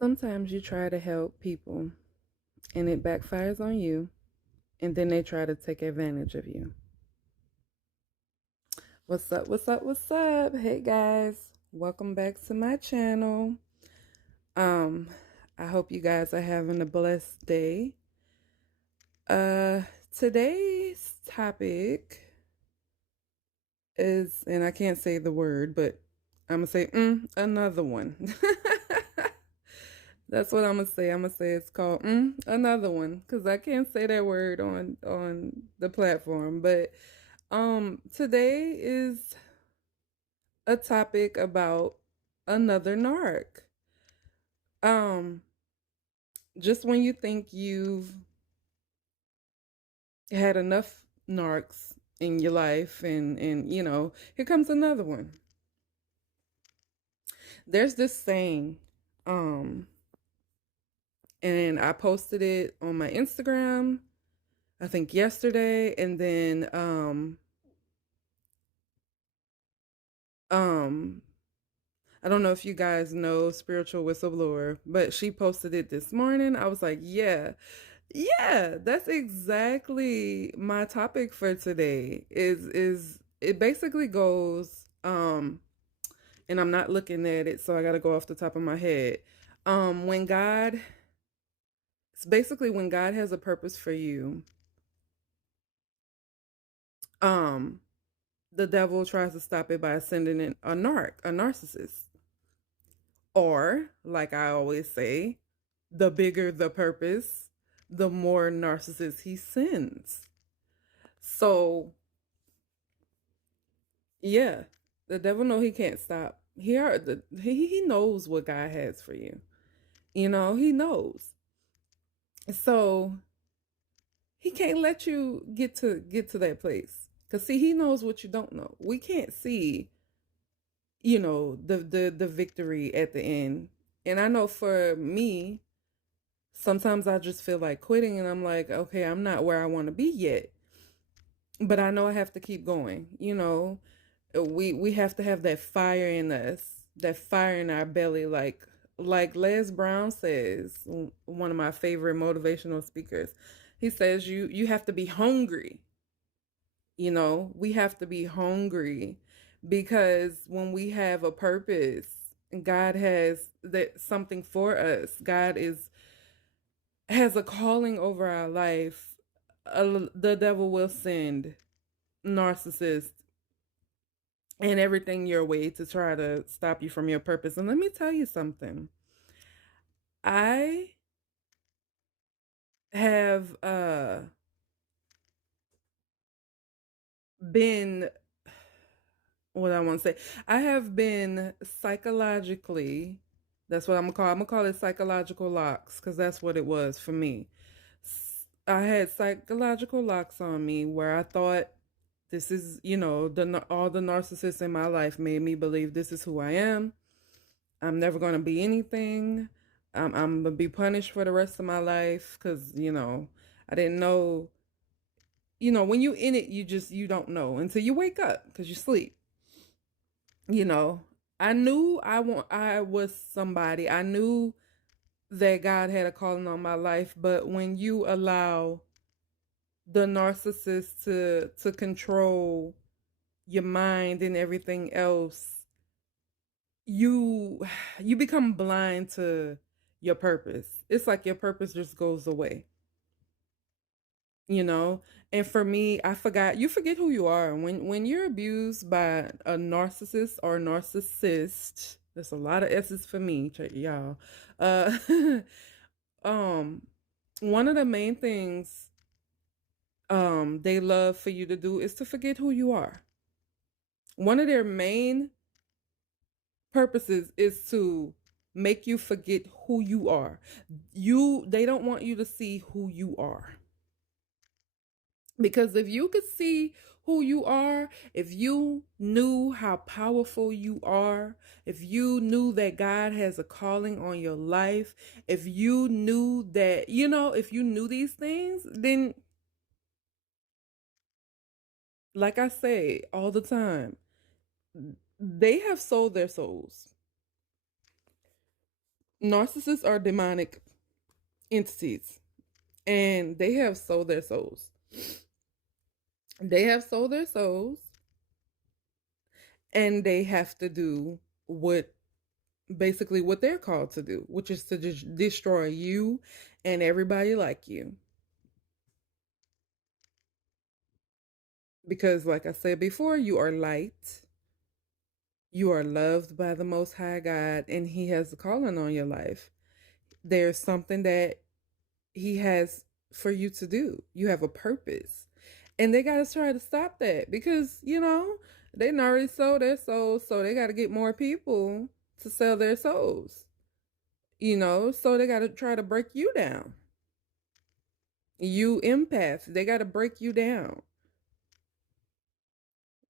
Sometimes you try to help people and it backfires on you, and then they try to take advantage of you. What's up? What's up? What's up? Hey guys, welcome back to my channel. Um, I hope you guys are having a blessed day. Uh, Today's topic is, and I can't say the word, but I'm gonna say another one. That's what I'm gonna say. I'm gonna say it's called another one because I can't say that word on the platform. But today is a topic about another narc. Um, just when you think you've had enough narcs in your life, and here comes another one. There's this saying, um, and I posted it on my Instagram, I think yesterday, and then um I don't know if you guys know Spiritual Whistleblower, but she posted it this morning. I was like, yeah, that's exactly my topic for today. Is it basically goes and I'm not looking at it, so I got to go off the top of my head. When God It's basically when God has a purpose for you, um the devil tries to stop it by sending in a narcissist. Or, like I always say, the bigger the purpose, the more narcissists he sends. So, yeah, the devil know he can't stop. He knows what God has for you. He knows. So he can't let you get to that place. Cause see, he knows what you don't know. We can't see, the victory at the end. And I know for me, sometimes I just feel like quitting and I'm like, okay, I'm not where I want to be yet. But I know I have to keep going. We have to have that fire in us, that fire in our belly, like Les Brown says, one of my favorite motivational speakers. He says you have to be hungry. We have to be hungry because when we have a purpose, God has that something for us. God is has a calling over our life. The devil will send narcissists and everything your way to try to stop you from your purpose. And let me tell you something. I have been what I want to say. I have been psychologically, that's what I'm gonna call it psychological locks, because that's what it was for me. I had psychological locks on me where I thought this is, all the narcissists in my life made me believe this is who I am. I'm never gonna be anything. I'm gonna be punished for the rest of my life because, I didn't know, when you in it, you don't know until you wake up because you sleep. you know I knew I was somebody. I knew that God had a calling on my life, but when you allow the narcissist to control your mind and everything else, you you become blind to your purpose. It's like your purpose just goes away. you know and for me, you forget who you are when you're abused by a narcissist or a narcissist. There's a lot of s's for me, y'all. uh um One of the main things they love for you to do is to forget who you are. One of their main purposes is to make you forget who you are. They don't want you to see who you are. Because if you could see who you are, if you knew how powerful you are, if you knew that God has a calling on your life, if you knew that, if you knew these things, then, like I say all the time, they have sold their souls. Narcissists are demonic entities, and they have sold their souls. They have sold their souls, and they have to do what basically what they're called to do, which is to destroy you and everybody like you. Because, like I said before, you are light, you are loved by the Most High God, and He has a calling on your life. There's something that He has for you to do. You have a purpose. And they got to try to stop that because, they already sold their souls, so they got to get more people to sell their souls. So they got to try to break you down. You empath, they got to break you down,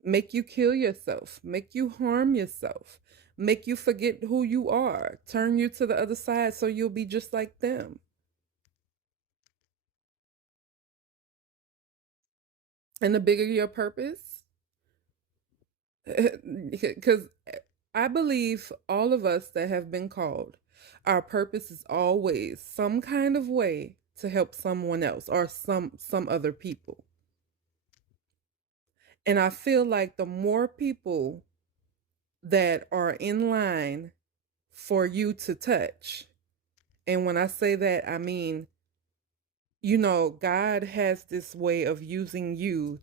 make you kill yourself, make you harm yourself, make you forget who you are, turn you to the other side so you'll be just like them. And the bigger your purpose, because I believe all of us that have been called, our purpose is always some kind of way to help someone else or some other people. And I feel like the more people that are in line for you to touch, and when I say that, I mean, God has this way of using you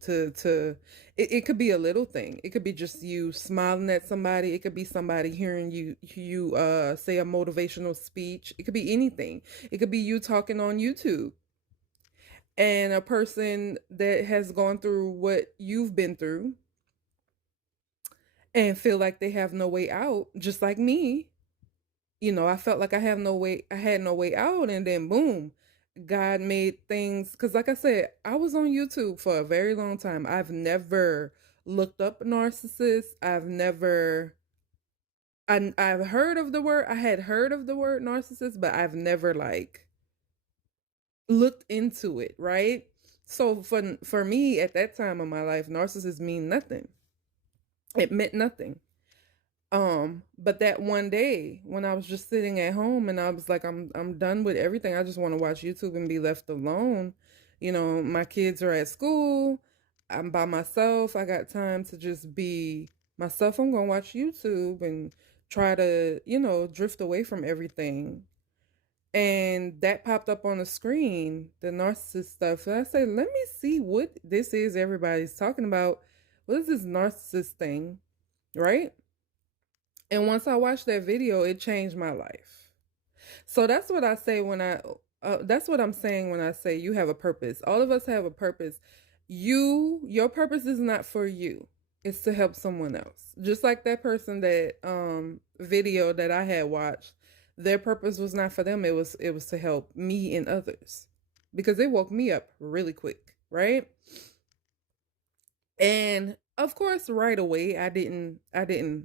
it could be a little thing. It could be just you smiling at somebody. It could be somebody hearing you say a motivational speech. It could be anything. It could be you talking on YouTube, and a person that has gone through what you've been through and feel like they have no way out, just like me. I felt like I had no way out, and then boom, God made things, because like I said, I was on YouTube for a very long time. I've never looked up narcissists. I've heard of the word. I had heard of the word narcissist, but I've never like looked into it, right? So for me at that time of my life, narcissists mean nothing. It meant nothing. But that one day when I was just sitting at home and I was like, I'm done with everything. I just want to watch YouTube and be left alone. My kids are at school. I'm by myself. I got time to just be myself. I'm gonna watch YouTube and try to, drift away from everything. And that popped up on the screen, the narcissist stuff. And I said, let me see what this is everybody's talking about. What is this narcissist thing? Right? And once I watched that video, it changed my life. So that's what I say that's what I'm saying when I say you have a purpose. All of us have a purpose. Your purpose is not for you. It's to help someone else. Just like that person that video that I had watched, their purpose was not for them. It was to help me and others, because it woke me up really quick, right? And of course, right away, I didn't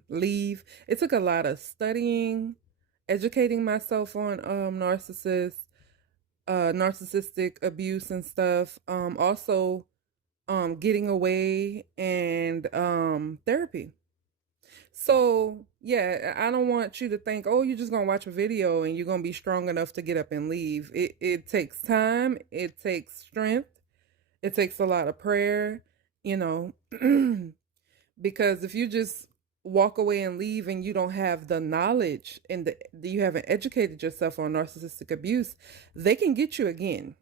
leave. It took a lot of studying, educating myself on narcissistic abuse and stuff. Also getting away, and therapy. So yeah, I don't want you to think, oh, you're just gonna watch a video and you're gonna be strong enough to get up and leave. It takes time, it takes strength, it takes a lot of prayer, you know, because if you just walk away and leave and you don't have the knowledge and you haven't educated yourself on narcissistic abuse, they can get you again.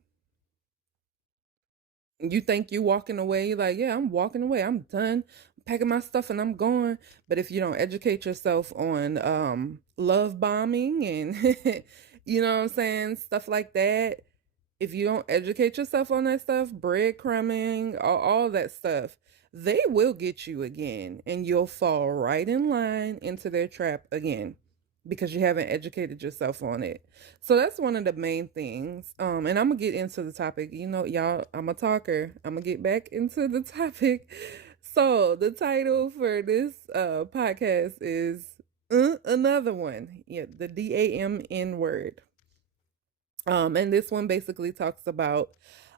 You think you walking away, like, yeah, I'm walking away, I'm done, I'm packing my stuff and I'm going. But if you don't educate yourself on love bombing and you know what I'm saying, stuff like that, if you don't educate yourself on that stuff, breadcrumbing, all that stuff, they will get you again and you'll fall right in line into their trap again because you haven't educated yourself on it. So that's one of the main things. And I'm gonna get into the topic. Y'all, I'm a talker. I'm gonna get back into the topic. So the title for this podcast is another one. Yeah, the DAMN word. And this one basically talks about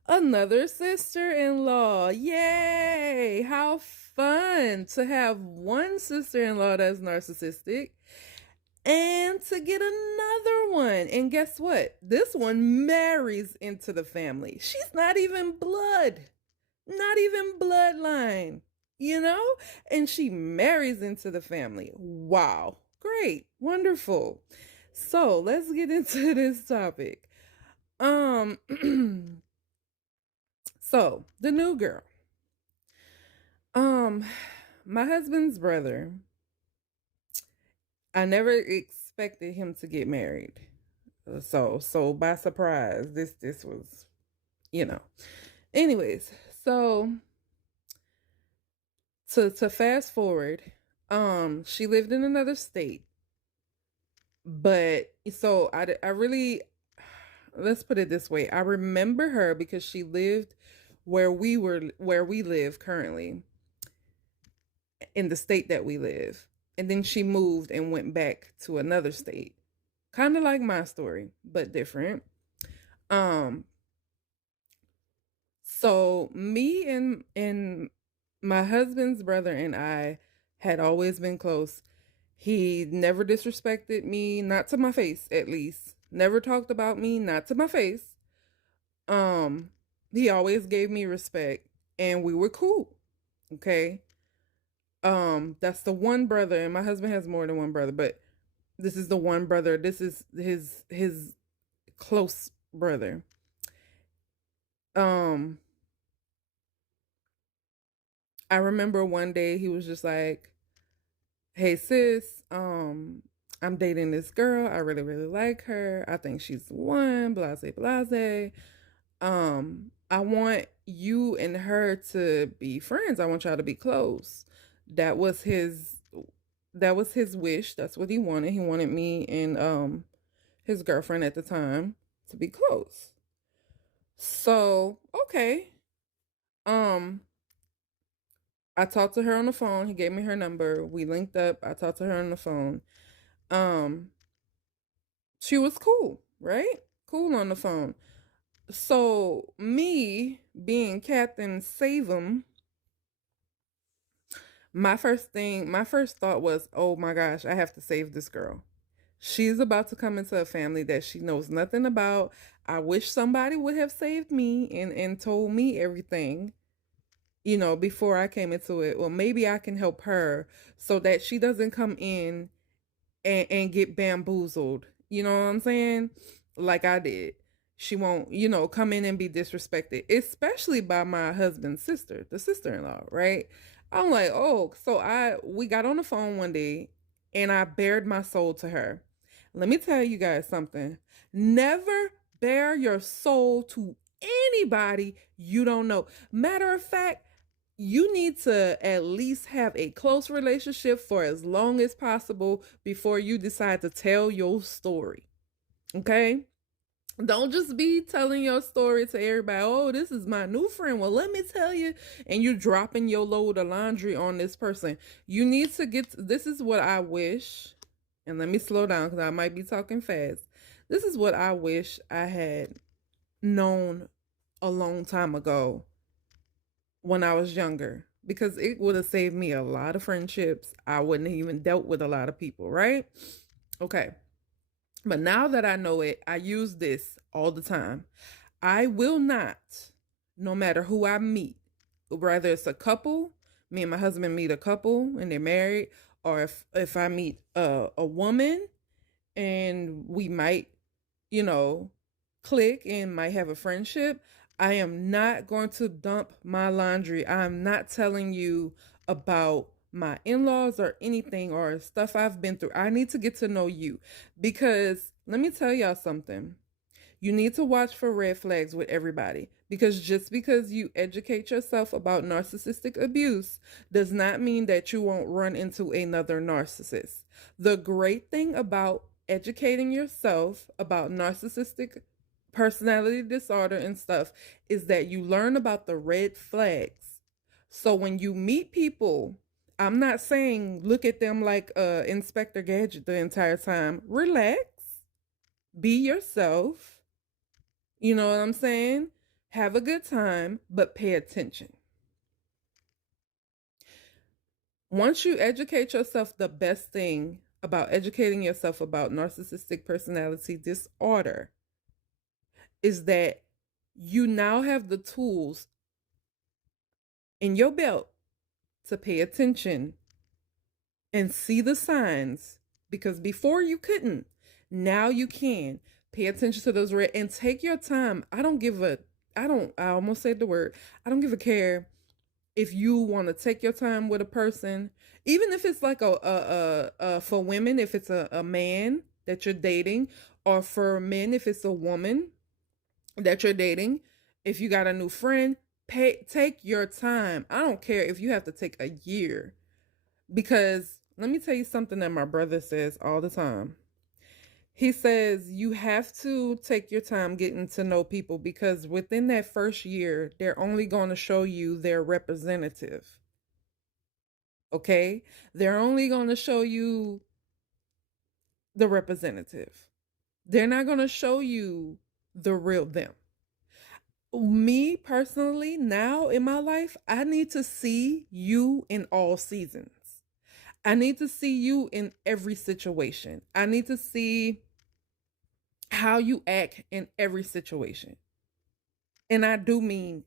another sister-in-law. Yay! How fun to have one sister-in-law that's narcissistic and to get another one. And guess what? This one marries into the family. She's not even blood, not even bloodline, you know? And she marries into the family. Wow. Great. Wonderful. So let's get into this topic. So the new girl. Um, my husband's brother, I never expected him to get married. So by surprise, this was, you know. Anyways, so to fast forward, she lived in another state. But so I really, let's put it this way. I remember her because she lived where we live currently, in the state that we live. And then she moved and went back to another state. Kind of like my story, but different. Um so me and my husband's brother and I had always been close. He never disrespected me, not to my face at least. Never talked about me, not to my face. Um he always gave me respect and we were cool. Okay? That's the one brother, and my husband has more than one brother, but this is the one brother. This is his close brother. Um I remember one day he was just like, "Hey sis, I'm dating this girl. I really really like her. I think she's the one, blase blase. I want you and her to be friends. I want y'all to be close." That was his wish. That's what he wanted. He wanted me and his girlfriend at the time to be close. So, okay. Um I talked to her on the phone. He gave me her number. We linked up. I talked to her on the phone. Um she was cool, right? Cool on the phone. So, me being Captain Save 'em, my first thought was, "Oh my gosh, I have to save this girl. She's about to come into a family that she knows nothing about. I wish somebody would have saved me and told me everything, before I came into it. Well, maybe I can help her so that she doesn't come in and get bamboozled. You know what I'm saying? Like I did. She won't, come in and be disrespected, especially by my husband's sister, the sister-in-law, right? I'm like, oh, so we got on the phone one day and I bared my soul to her. Let me tell you guys something. Never bare your soul to anybody you don't know. Matter of fact, you need to at least have a close relationship for as long as possible before you decide to tell your story. Okay? Don't just be telling your story to everybody. Oh, this is my new friend. Well, let me tell you. And you're dropping your load of laundry on this person. You need to this is what I wish. And let me slow down because I might be talking fast. This is what I wish I had known a long time ago when I was younger, because it would have saved me a lot of friendships. I wouldn't have even dealt with a lot of people, right? Okay. But now that I know it, I use this all the time. I will not, no matter who I meet, whether it's a couple, me and my husband meet a couple and they're married, or if I meet a woman and we might, you know, click and might have a friendship, I am not going to dump my laundry. I'm not telling you about my in-laws or anything or stuff I've been through. I need to get to know you, because let me tell y'all something. You need to watch for red flags with everybody, because just because you educate yourself about narcissistic abuse does not mean that you won't run into another narcissist. The great thing about educating yourself about narcissistic personality disorder and stuff is that you learn about the red flags. So when you meet people, I'm not saying look at them like Inspector Gadget the entire time. Relax, be yourself. You know what I'm saying? Have a good time, but pay attention. Once you educate yourself, the best thing about educating yourself about narcissistic personality disorder is that you now have the tools in your belt to pay attention and see the signs, because before you couldn't. Now you can pay attention to those red and take your time. I almost said the word. I don't give a care if you want to take your time with a person, even if it's like for women, if it's a man that you're dating, or for men, if it's a woman that you're dating, if you got a new friend, take your time. I don't care if you have to take a year, because let me tell you something that my brother says all the time. He says you have to take your time getting to know people, because within that first year, they're only going to show you their representative. Okay? They're only going to show you the representative. They're not going to show you the real them. Me personally, now in my life, I need to see you in all seasons. I need to see you in every situation. I need to see how you act in every situation. And I do mean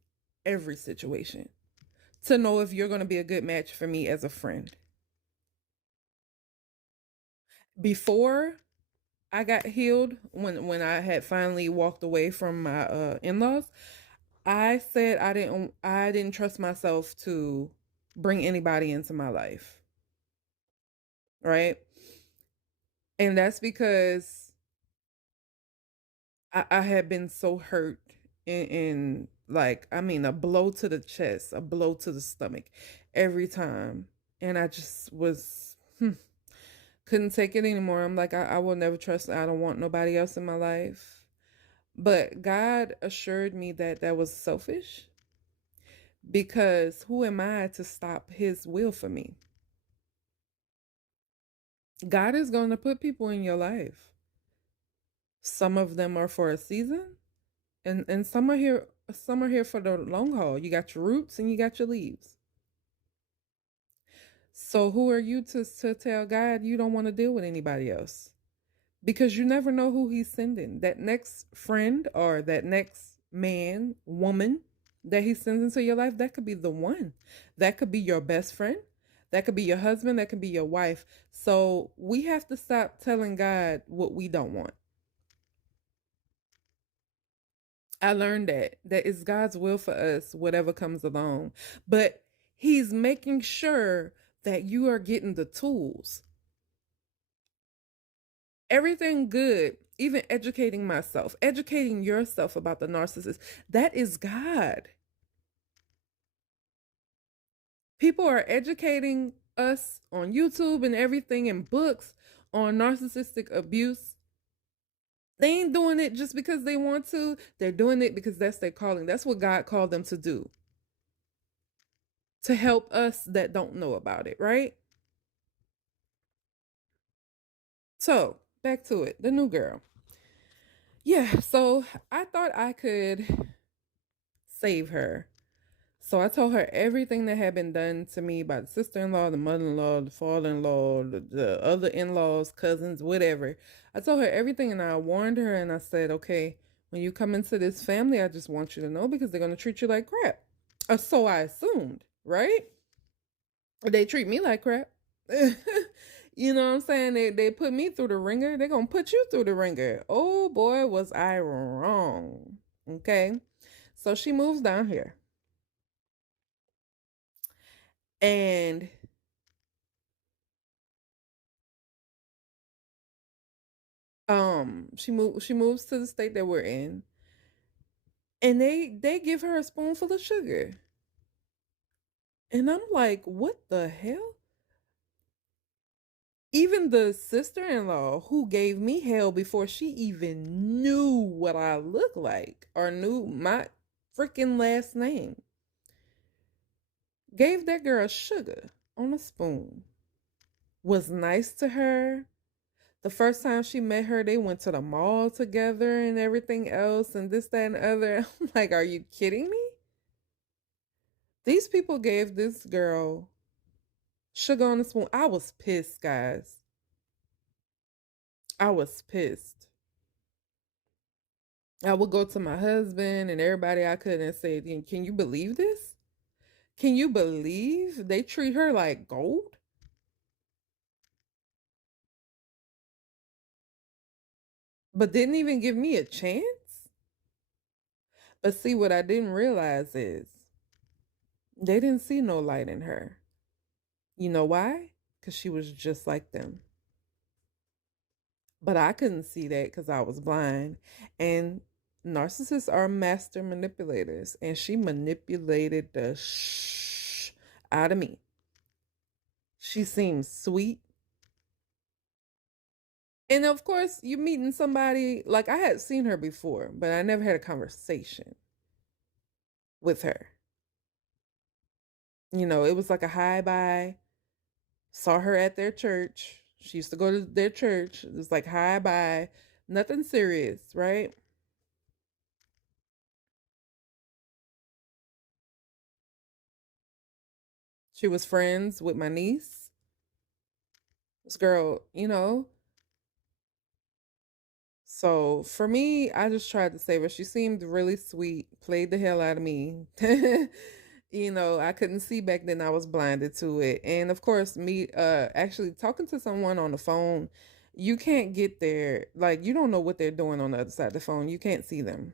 every situation, to know if you're going to be a good match for me as a friend. Before I got healed, when I had finally walked away from my in-laws, I said I didn't trust myself to bring anybody into my life. Right? And that's because I had been so hurt in like, I mean, a blow to the chest, a blow to the stomach every time. And I just was, couldn't take it anymore. I'm like, I will never trust. I don't want nobody else in my life. But God assured me that that was selfish, because who am I to stop his will for me? God is going to put people in your life. Some of them are for a season, and some are here for the long haul. You got your roots and you got your leaves. So who are you to tell God you don't want to deal with anybody else? Because you never know who he's sending. That next friend or that next man, woman that he sends into your life, that could be the one. That could be your best friend. That could be your husband. That could be your wife. So we have to stop telling God what we don't want. I learned that it's God's will for us, whatever comes along. But he's making sure that you are getting the tools. Everything good, even educating myself, educating yourself about the narcissist, that is God. People are educating us on YouTube and everything, and books on narcissistic abuse. They ain't doing it just because they want to. They're doing it because that's their calling. That's what God called them to do. To help us that don't know about it, right? So, back to it. The new girl. Yeah, so I thought I could save her. So I told her everything that had been done to me by the sister-in-law, the mother-in-law, the father-in-law, the other in-laws, cousins, whatever. I told her everything, and I warned her, and I said, okay, when you come into this family, I just want you to know, because they're going to treat you like crap. Or so I assumed, right? They treat me like crap. You know what I'm saying? They put me through the ringer. They're going to put you through the ringer. Oh boy, was I wrong. Okay. So she moves down here. And she moves to the state that we're in. And they give her a spoonful of sugar. And I'm like, what the hell? Even the sister-in-law, who gave me hell before she even knew what I look like or knew my freaking last name, gave that girl sugar on a spoon, was nice to her. The first time she met her, they went to the mall together and everything else, and this, that, and the other. I'm like, are you kidding me? These people gave this girl sugar on a spoon. I was pissed, guys. I was pissed. I would go to my husband and everybody I could and say, "Can you believe this? Can you believe they treat her like gold?" But didn't even give me a chance? But see, what I didn't realize is they didn't see no light in her. You know why? Because she was just like them. But I couldn't see that because I was blind. And narcissists are master manipulators. And she manipulated the out of me. She seems sweet. And of course, you meeting somebody, like I had seen her before, but I never had a conversation with her. It was like a hi bye. Saw her at their church. She used to go to their church. It was like hi bye. Nothing serious, right? She was friends with my niece. This girl. So for me, I just tried to save her. She seemed really sweet, played the hell out of me. I couldn't see back then. I was blinded to it. And of course, me actually talking to someone on the phone, you can't get there. Like you don't know what they're doing on the other side of the phone. You can't see them.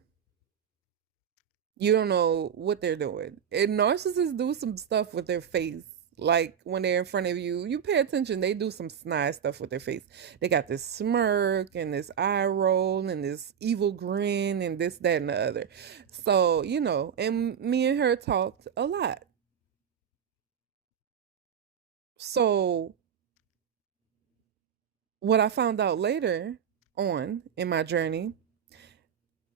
You don't know what they're doing. And narcissists do some stuff with their face. Like when they're in front of you, you pay attention, they do some snide stuff with their face. They got this smirk and this eye roll and this evil grin and this, that, and the other. So, and me and her talked a lot. So, what I found out later on in my journey,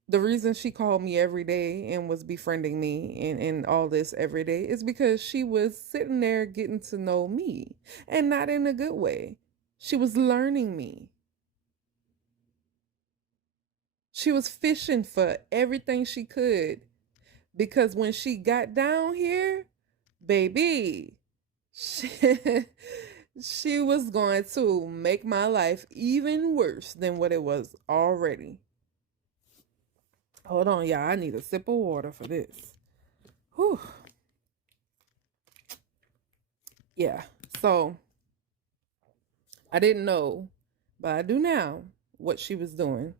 the reason she called me every day and was befriending me and all this every day is because she was sitting there getting to know me, and not in a good way. She was learning me. She was fishing for everything she could because when she got down here, baby, she, she was going to make my life even worse than what it was already. Hold on, y'all. I need a sip of water for this. Whew. Yeah. So I didn't know, but I do now what she was doing.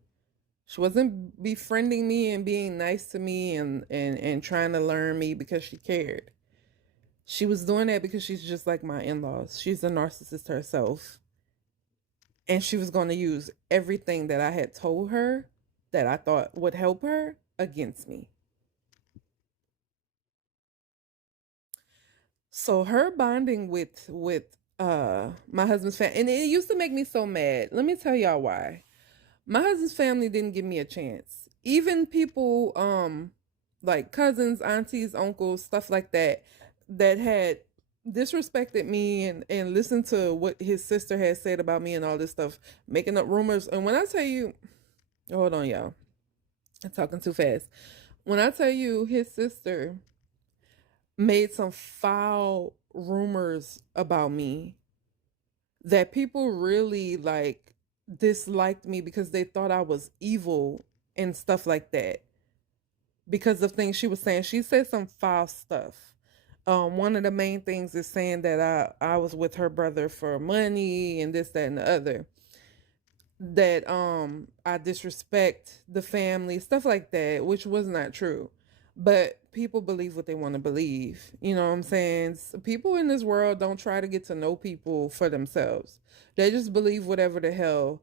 She wasn't befriending me and being nice to me and trying to learn me because she cared. She was doing that because she's just like my in-laws. She's a narcissist herself. And she was going to use everything that I had told her that I thought would help her against me. So her bonding with my husband's family, and it used to make me so mad. Let me tell y'all why. My husband's family didn't give me a chance. Even people like cousins, aunties, uncles, stuff like that had disrespected me and listened to what his sister had said about me and all this stuff, making up rumors. And when I tell you, hold on, y'all, I'm talking too fast. When I tell you his sister made some foul rumors about me that people really like disliked me because they thought I was evil and stuff like that because of things she was saying. She said some foul stuff. One of the main things is saying that I was with her brother for money and this, that, and the other. That I disrespect the family, stuff like that, which was not true. But people believe what they want to believe. You know what I'm saying? People in this world don't try to get to know people for themselves. They just believe whatever the hell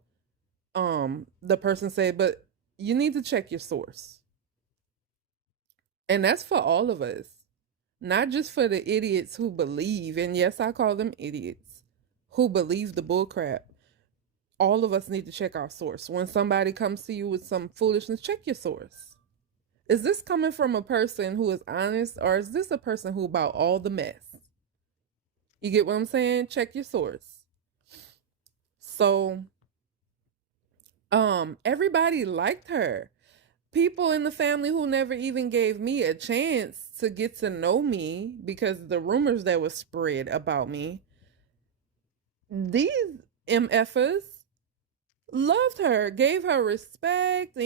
the person said, but you need to check your source. And that's for all of us. Not just for the idiots who believe, and yes, I call them idiots, who believe the bullcrap. All of us need to check our source. When somebody comes to you with some foolishness, check your source. Is this coming from a person who is honest, or is this a person who about all the mess? You get what I'm saying? Check your source. So, everybody liked her. People in the family who never even gave me a chance to get to know me because the rumors that was spread about me. These MFers loved her, gave her respect, and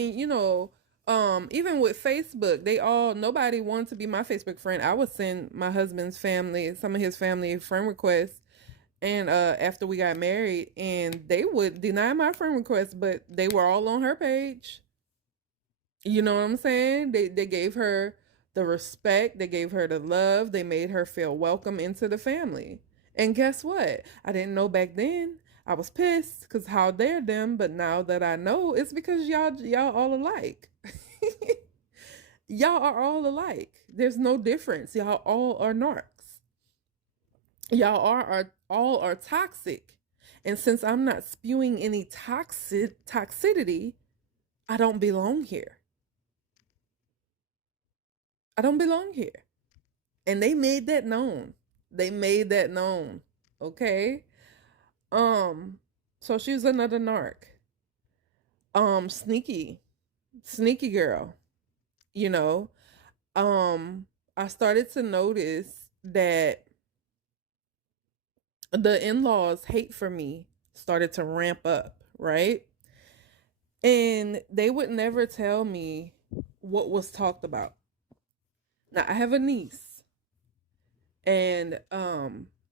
even with Facebook, they all nobody wanted to be my Facebook friend. I would send my husband's family, some of his family friend requests, and after we got married, and they would deny my friend requests, but they were all on her page. You know what I'm saying? They gave her the respect, they gave her the love, they made her feel welcome into the family. And guess what? I didn't know back then. I was pissed because how dare them, but now that I know, it's because y'all all alike. Y'all are all alike. There's no difference. Y'all all are narcs. Y'all are all are toxic. And since I'm not spewing any toxicity, I don't belong here. I don't belong here. And they made that known. They made that known. Okay? Um, so she's another narc. Sneaky. Sneaky girl. You know. I started to notice that the in-laws' hate for me started to ramp up, right? And they would never tell me what was talked about. Now I have a niece, and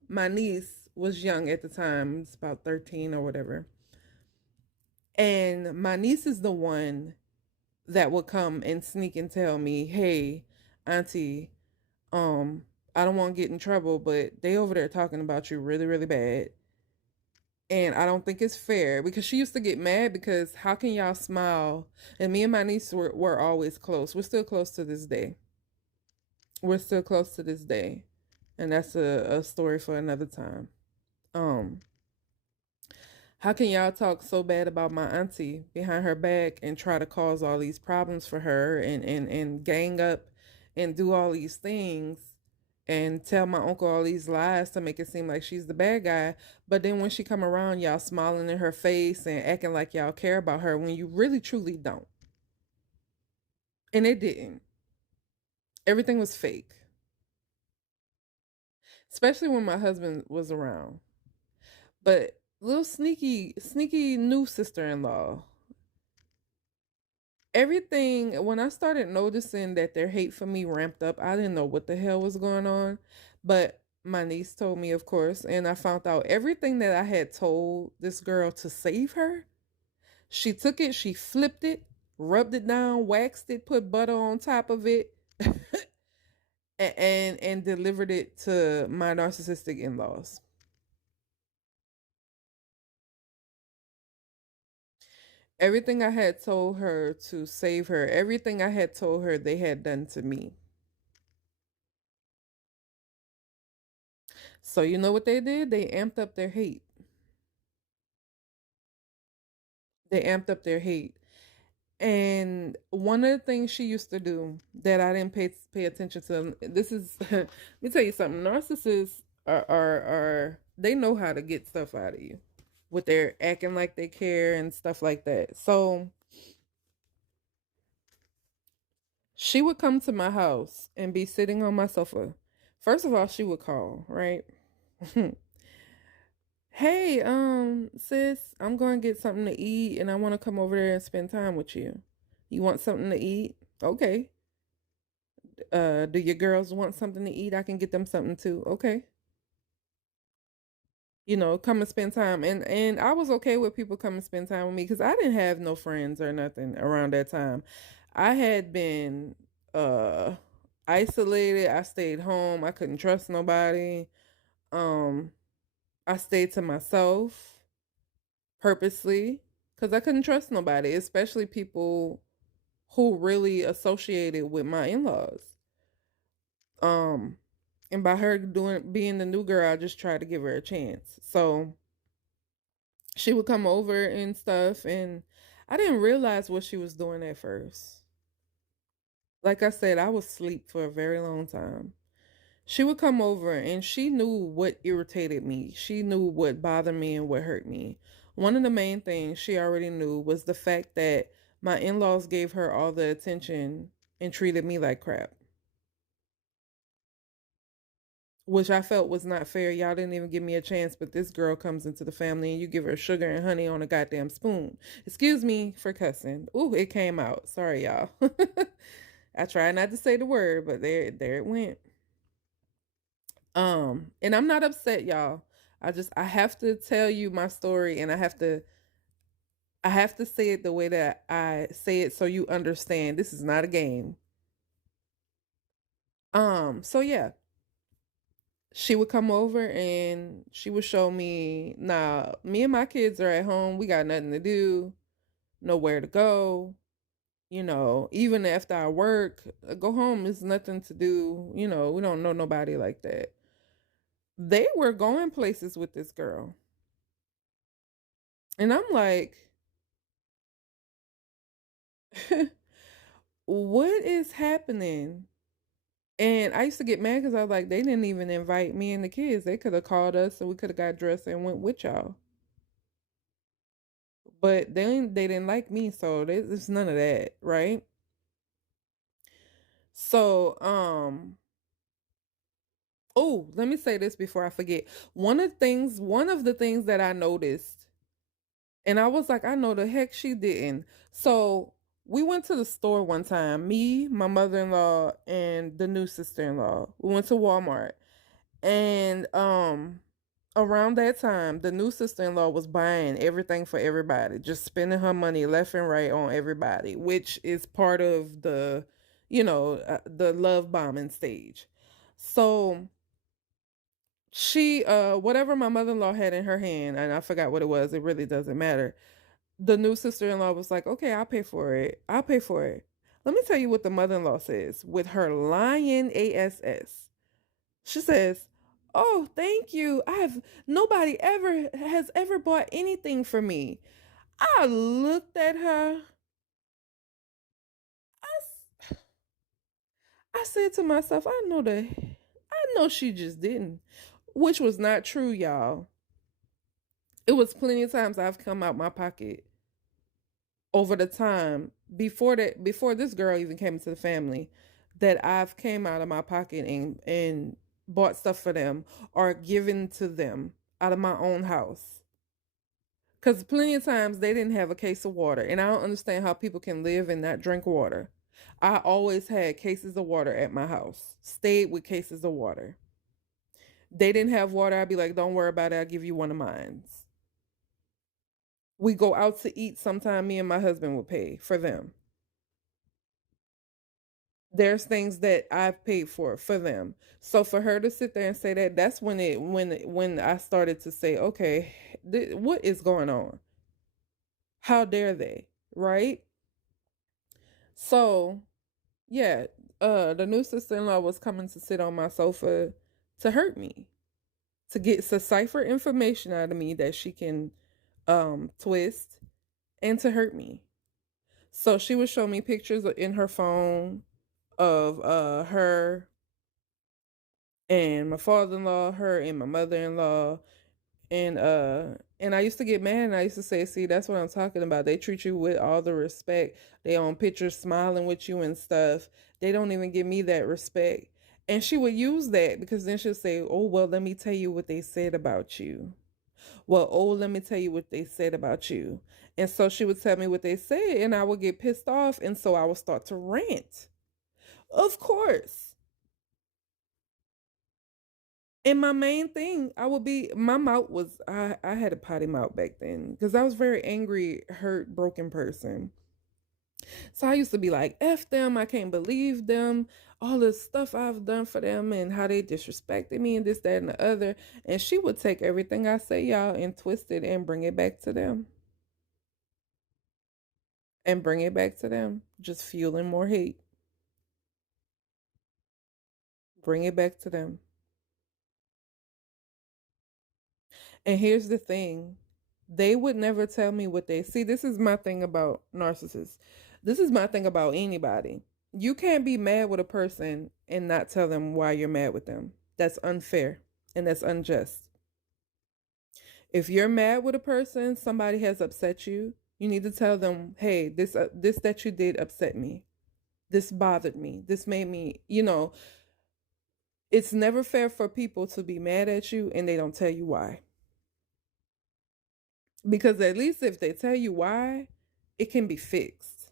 my niece was young at the time, it's about 13 or whatever. And my niece is the one that would come and sneak and tell me, "Hey, auntie, um I don't want to get in trouble, but they over there talking about you really, really bad. And I don't think it's fair," because she used to get mad because how can y'all smile? And me and my niece were always close. We're still close to this day. We're still close to this day. And that's a story for another time. Um, how can y'all talk so bad about my auntie behind her back and try to cause all these problems for her and gang up and do all these things and tell my uncle all these lies to make it seem like she's the bad guy, but then when she come around, y'all smiling in her face and acting like y'all care about her when you really truly don't. And it didn't. Everything was fake, especially when my husband was around. But little sneaky new sister-in-law, everything, when I started noticing that their hate for me ramped up, I didn't know what the hell was going on. But my niece told me, of course, and I found out everything that I had told this girl to save her. She took it, she flipped it, rubbed it down, waxed it, put butter on top of it, and delivered it to my narcissistic in-laws. Everything I had told her to save her, everything I had told her they had done to me. So you know what they did? They amped up their hate. They amped up their hate. And one of the things she used to do that I didn't pay attention to, this is let me tell you something. Narcissists are they know how to get stuff out of you with their acting like they care and stuff like that. So she would come to my house and be sitting on my sofa. First of all, she would call, right? "Hey, sis, I'm going to get something to eat and I want to come over there and spend time with you. You want something to eat? Okay. Do your girls want something to eat? I can get them something too. Okay. Come and spend time." And I was okay with people come and spend time with me because I didn't have no friends or nothing around that time. I had been uh isolated. I stayed home. I couldn't trust nobody. Um, I stayed to myself purposely because I couldn't trust nobody, especially people who really associated with my in-laws. Um, and by her being the new girl, I just tried to give her a chance. So she would come over and stuff, and I didn't realize what she was doing at first. Like I said, I was asleep for a very long time. She would come over and she knew what irritated me. She knew what bothered me and what hurt me. One of the main things she already knew was the fact that my in-laws gave her all the attention and treated me like crap. which I felt was not fair. Y'all didn't even give me a chance, but this girl comes into the family and you give her sugar and honey on a goddamn spoon. Excuse me for cussing. Ooh, it came out. Sorry, y'all. I tried not to say the word, but there it went. And I'm not upset, y'all. I have to tell you my story, and I have to say it the way that I say it so you understand. This is not a game. So yeah, she would come over and she would show me, nah, me and my kids are at home. We got nothing to do, nowhere to go. Even after I work, go home is nothing to do. We don't know nobody like that. They were going places with this girl. And I'm like, what is happening? And I used to get mad because I was like, they didn't even invite me and the kids. They could have called us and we could have got dressed and went with y'all. But they didn't like me, so there's none of that, right? So, oh, let me say this before I forget. One of the things that I noticed, and I was like, I know the heck she didn't. So we went to the store one time, me, my mother-in-law, and the new sister-in-law. We went to Walmart. And around that time, the new sister-in-law was buying everything for everybody, just spending her money left and right on everybody, which is part of the love bombing stage. So she whatever my mother-in-law had in her hand, and I forgot what it was, it really doesn't matter. The new sister-in-law was like, "Okay, I'll pay for it. I'll pay for it." Let me tell you what the mother-in-law says with her lying ass. She says, "Oh, thank you. Nobody ever has ever bought anything for me." I looked at her. I said to myself, I know she just didn't, which was not true, y'all. It was plenty of times I've come out my pocket over the time before this girl even came into the family, that I've came out of my pocket and bought stuff for them or given to them out of my own house. Because plenty of times they didn't have a case of water, and I don't understand how people can live and not drink water. I always had cases of water at my house, stayed with cases of water. They didn't have water, I'd be like, don't worry about it, I'll give you one of mine. We go out to eat sometime, me and my husband would pay for them. There's things that I've paid for them. So for her to sit there and say that, that's when I started to say, okay, what is going on? How dare they? Right? So yeah, the new sister-in-law was coming to sit on my sofa to hurt me, to cipher information out of me that she can twist and to hurt me. So she would show me pictures in her phone of her and my father-in-law, her and my mother-in-law, and I used to get mad and I used to say, see, that's what I'm talking about. They treat you with all the respect. They on pictures smiling with you and stuff. They don't even give me that respect. And she would use that because then she'll say, oh, well, let me tell you what they said about you. Well, oh, let me tell you what they said about you. And so she would tell me what they said and I would get pissed off. And so I would start to rant. Of course. And my main thing, my mouth was, I had a potty mouth back then because I was a very angry, hurt, broken person. So I used to be like, F them, I can't believe them, all this stuff I've done for them and how they disrespected me and this, that, and the other. And she would take everything I say, y'all, and twist it and bring it back to them. And bring it back to them, just fueling more hate. Bring it back to them. And here's the thing, they would never tell me what they see. This is my thing about narcissists. This is my thing about anybody. You can't be mad with a person and not tell them why you're mad with them. That's unfair and that's unjust. If you're mad with a person, somebody has upset you, you need to tell them, hey, this that you did upset me. This bothered me. This made me, It's never fair for people to be mad at you and they don't tell you why. Because at least if they tell you why, it can be fixed.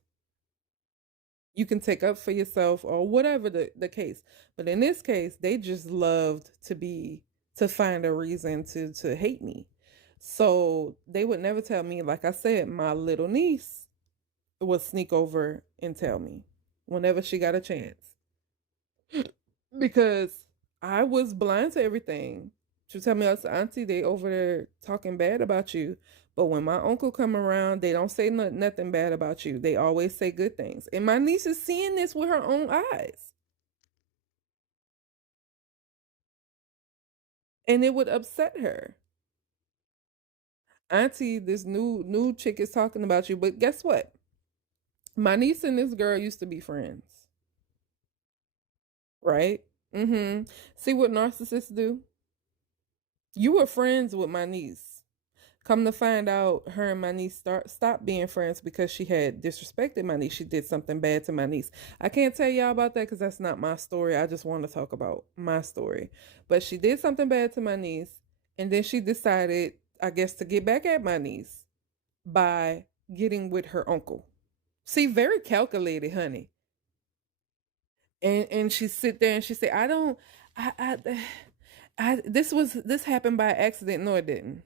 You can take up for yourself or whatever the case. But in this case, they just loved to find a reason to hate me. So they would never tell me. Like I said, my little niece would sneak over and tell me whenever she got a chance. Because I was blind to everything. She would tell me, "Us, Auntie, they over there talking bad about you." But when my uncle come around, they don't say nothing bad about you. They always say good things. And my niece is seeing this with her own eyes. And it would upset her. "Auntie, this new chick is talking about you." But guess what? My niece and this girl used to be friends, right? See what narcissists do? You were friends with my niece. Come to find out, her and my niece stopped being friends because she had disrespected my niece. She did something bad to my niece. I can't tell y'all about that because that's not my story. I just want to talk about my story. But she did something bad to my niece, and then she decided, I guess, to get back at my niece by getting with her uncle. See, very calculated, honey. And she sit there and she said, "I don't, this happened by accident." No, it didn't.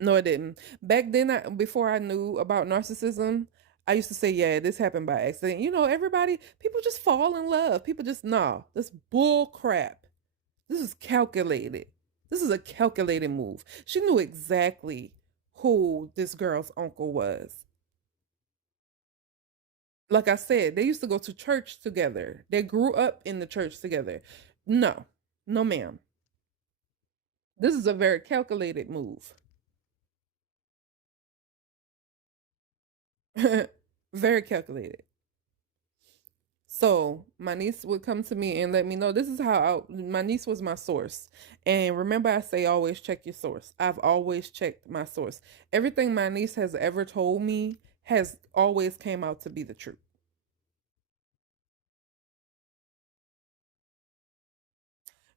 No, it didn't. Back then, before I knew about narcissism, I used to say, "Yeah, this happened by accident." People just fall in love. People just, nah, this bull crap. This is calculated. This is a calculated move. She knew exactly who this girl's uncle was. Like I said, they used to go to church together. They grew up in the church together. No, no, ma'am. This is a very calculated move. Very calculated. So my niece would come to me and let me know this is my niece was my source. And remember, I say always check your source. I've always checked my source. Everything my niece has ever told me has always came out to be the truth.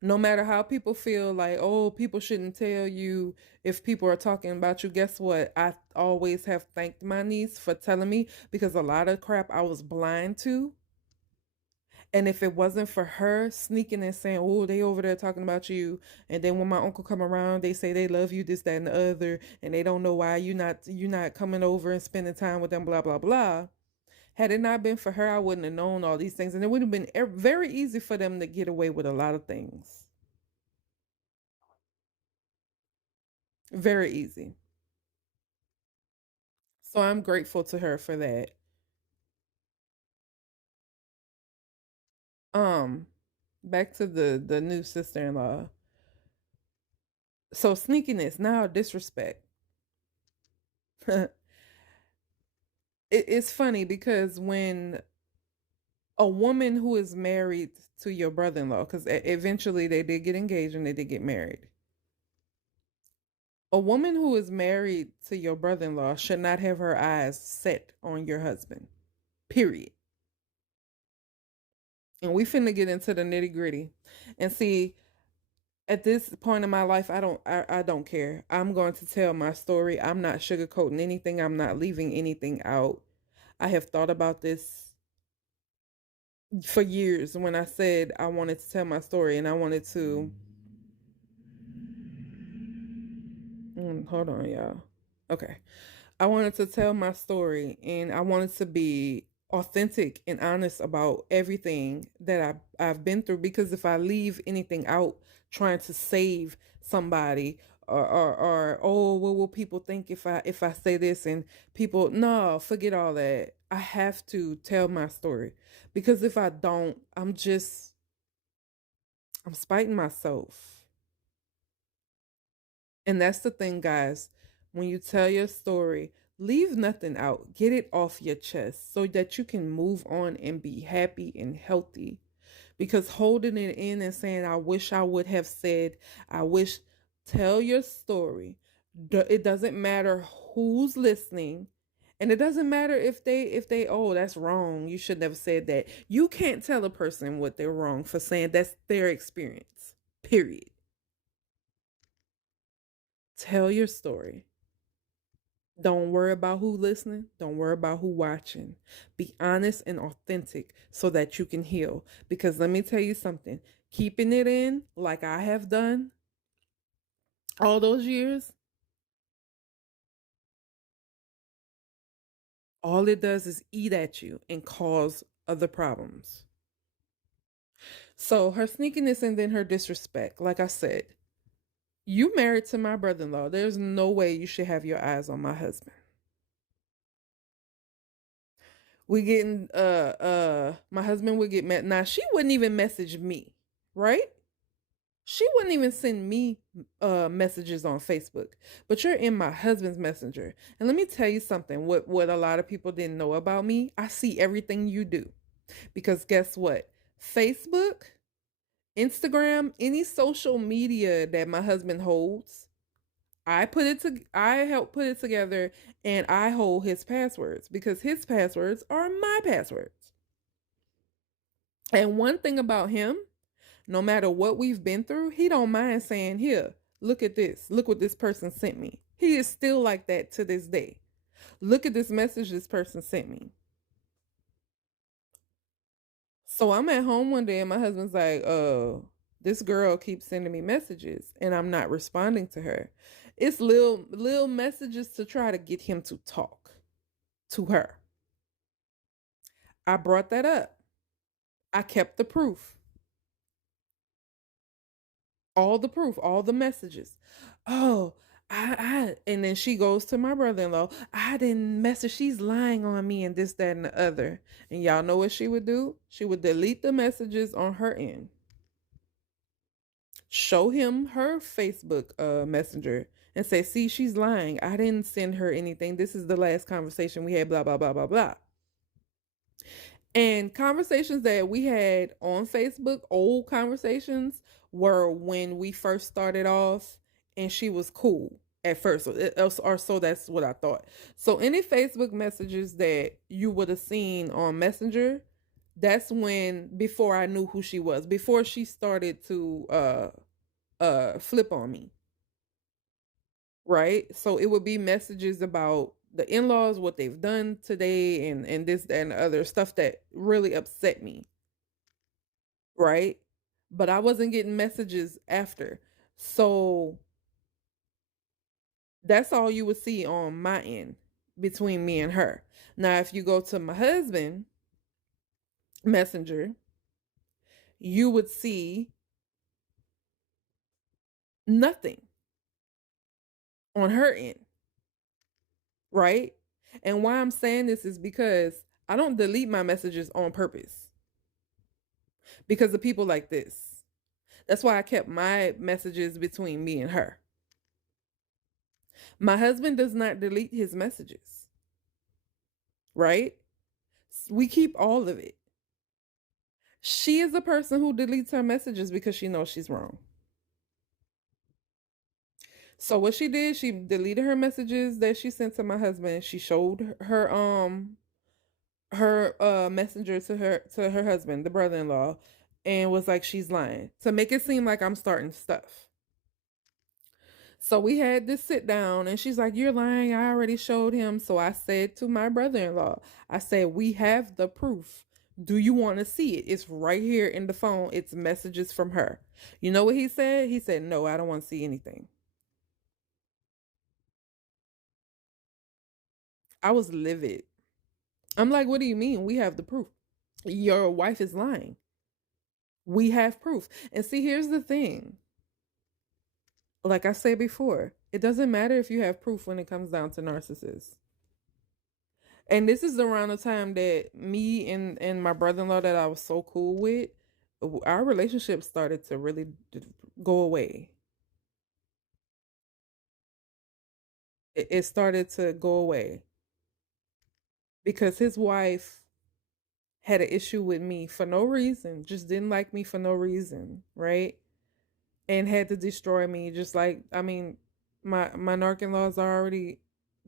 No matter how people feel like, oh, people shouldn't tell you if people are talking about you. Guess what? I always have thanked my niece for telling me because a lot of crap I was blind to. And if it wasn't for her sneaking and saying, "Oh, they over there talking about you," and then when my uncle come around, they say they love you, this, that, and the other, and they don't know why you not coming over and spending time with them, blah blah blah. Had it not been for her, I wouldn't have known all these things, and it would have been very easy for them to get away with a lot of things. Very easy. So I'm grateful to her for that. Um, Back to the new sister-in-law. So sneakiness, now disrespect. It's funny because when a woman who is married to your brother-in-law, because eventually they did get engaged and they did get married. A woman who is married to your brother-in-law should not have her eyes set on your husband. Period. And we finna get into the nitty-gritty. And see, at this point in my life, I don't care. I'm going to tell my story. I'm not sugarcoating anything. I'm not leaving anything out. I have thought about this for years when I said I wanted to tell my story and I wanted to. Hold on, y'all. Okay. I wanted to tell my story and I wanted to be authentic and honest about everything that I've been through because if I leave anything out trying to save somebody or oh, what will people think if I say this, and people, no, forget all that. I have to tell my story because if I don't, I'm spiting myself. And that's the thing, guys. When you tell your story, leave nothing out. Get it off your chest so that you can move on and be happy and healthy. Because holding it in and saying, "I wish I would have said," I wish, tell your story. It doesn't matter who's listening. And it doesn't matter if they oh, that's wrong, you should never said that. You can't tell a person what they're wrong for saying. That's their experience. Period. Tell your story. Don't worry about who listening. Don't worry about who watching. Be honest and authentic so that you can heal. Because let me tell you something. Keeping it in like I have done all those years, all it does is eat at you and cause other problems. So her sneakiness and then her disrespect, like I said, you married to my brother-in-law. There's no way you should have your eyes on my husband. We getting my husband would get mad. Now she wouldn't even message me, right? She wouldn't even send me messages on Facebook. But you're in my husband's messenger. And let me tell you something, what a lot of people didn't know about me. I see everything you do. Because guess what? Facebook, Instagram, any social media that my husband holds, I help put it together, and I hold his passwords because his passwords are my passwords. And one thing about him, no matter what we've been through, he don't mind saying, "Here, look at this. Look what this person sent me." He is still like that to this day. Look at this message this person sent me. So I'm at home one day and my husband's like, this girl keeps sending me messages and I'm not responding to her. It's little messages to try to get him to talk to her. I brought that up. I kept the proof. All the proof, all the messages. Oh, and then she goes to my brother-in-law. I didn't message. She's lying on me and this, that, and the other. And y'all know what she would do? She would delete the messages on her end. Show him her Facebook messenger and say, see, she's lying. I didn't send her anything. This is the last conversation we had, blah, blah, blah, blah, blah. And conversations that we had on Facebook, old conversations, were when we first started off and she was cool at first. Or so that's what I thought. So any Facebook messages that you would have seen on Messenger, that's when, before I knew who she was, before she started to flip on me. Right? So it would be messages about the in-laws, what they've done today, and this, that, and other stuff that really upset me. Right? But I wasn't getting messages after. So that's all you would see on my end between me and her. Now, if you go to my husband messenger, you would see nothing on her end. Right? And why I'm saying this is because I don't delete my messages on purpose because of people like this. That's why I kept my messages between me and her. My husband does not delete his messages. Right? We keep all of it. She is the person who deletes her messages because she knows she's wrong. So what she did, she deleted her messages that she sent to my husband. She showed her messenger to her husband, the brother-in-law, and was like, she's lying to make it seem like I'm starting stuff. So we had this sit down and she's like, you're lying. I already showed him. So I said to my brother-in-law, I said, we have the proof. Do you want to see it? It's right here in the phone. It's messages from her. You know what he said? He said, no, I don't want to see anything. I was livid. I'm like, what do you mean? We have the proof. Your wife is lying. We have proof. And see, here's the thing. Like I said before, it doesn't matter if you have proof when it comes down to narcissists. And this is around the time that me and my brother-in-law that I was so cool with, our relationship started to really go away. It started to go away because his wife had an issue with me for no reason, just didn't like me for no reason, right? And had to destroy me, just like, I mean, my narc in-laws are already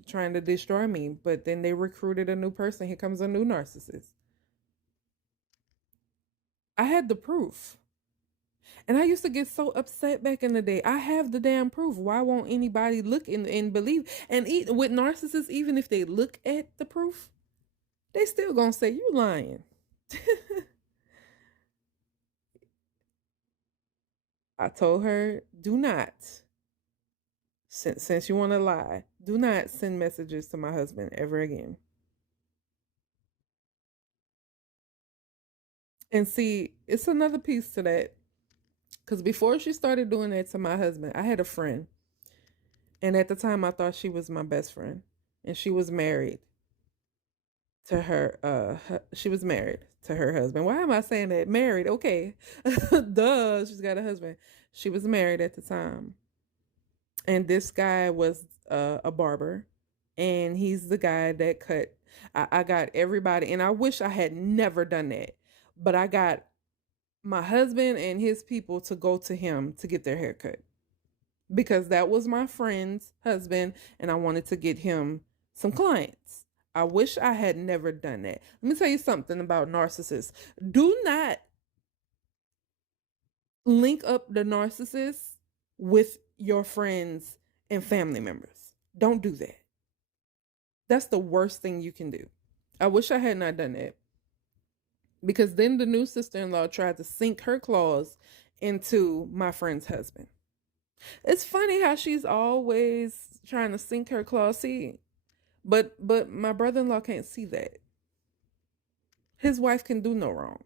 trying to destroy me. But then they recruited a new person. Here comes a new narcissist. I had the proof. And I used to get so upset back in the day. I have the damn proof. Why won't anybody look and believe? And with narcissists, even if they look at the proof, they still gonna say you lying. I told her, do not, since you want to lie, do not send messages to my husband ever again. And see, it's another piece to that. Because before she started doing that to my husband, I had a friend. And at the time, I thought she was my best friend. And she was married to she was married to her husband. Why am I saying that? Married, okay. Duh, she's got a husband. She was married at the time. And this guy was a barber. And he's the guy that cut. I got everybody. And I wish I had never done that. But I got my husband and his people to go to him to get their hair cut. Because that was my friend's husband. And I wanted to get him some clients. I wish I had never done that. Let me tell you something about narcissists. Do not link up the narcissist with your friends and family members. Don't do that. That's the worst thing you can do. I wish I had not done that. Because then the new sister-in-law tried to sink her claws into my friend's husband. It's funny how she's always trying to sink her claws. See, but my brother-in-law can't see that. His wife can do no wrong.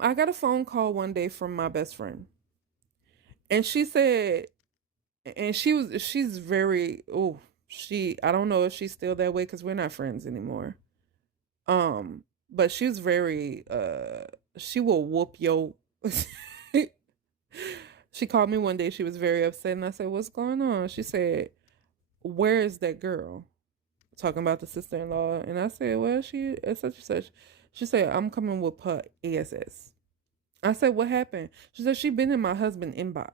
I got a phone call one day from my best friend. And she said, and she's very, I don't know if she's still that way because we're not friends anymore. But she's very, she will whoop yo. She called me one day. She was very upset. And I said, what's going on? She said, where is that girl? Talking about the sister-in-law. And I said, well, she is such and such. She said, I'm coming with her ASS. I said, what happened? She said, she been in my husband's inbox,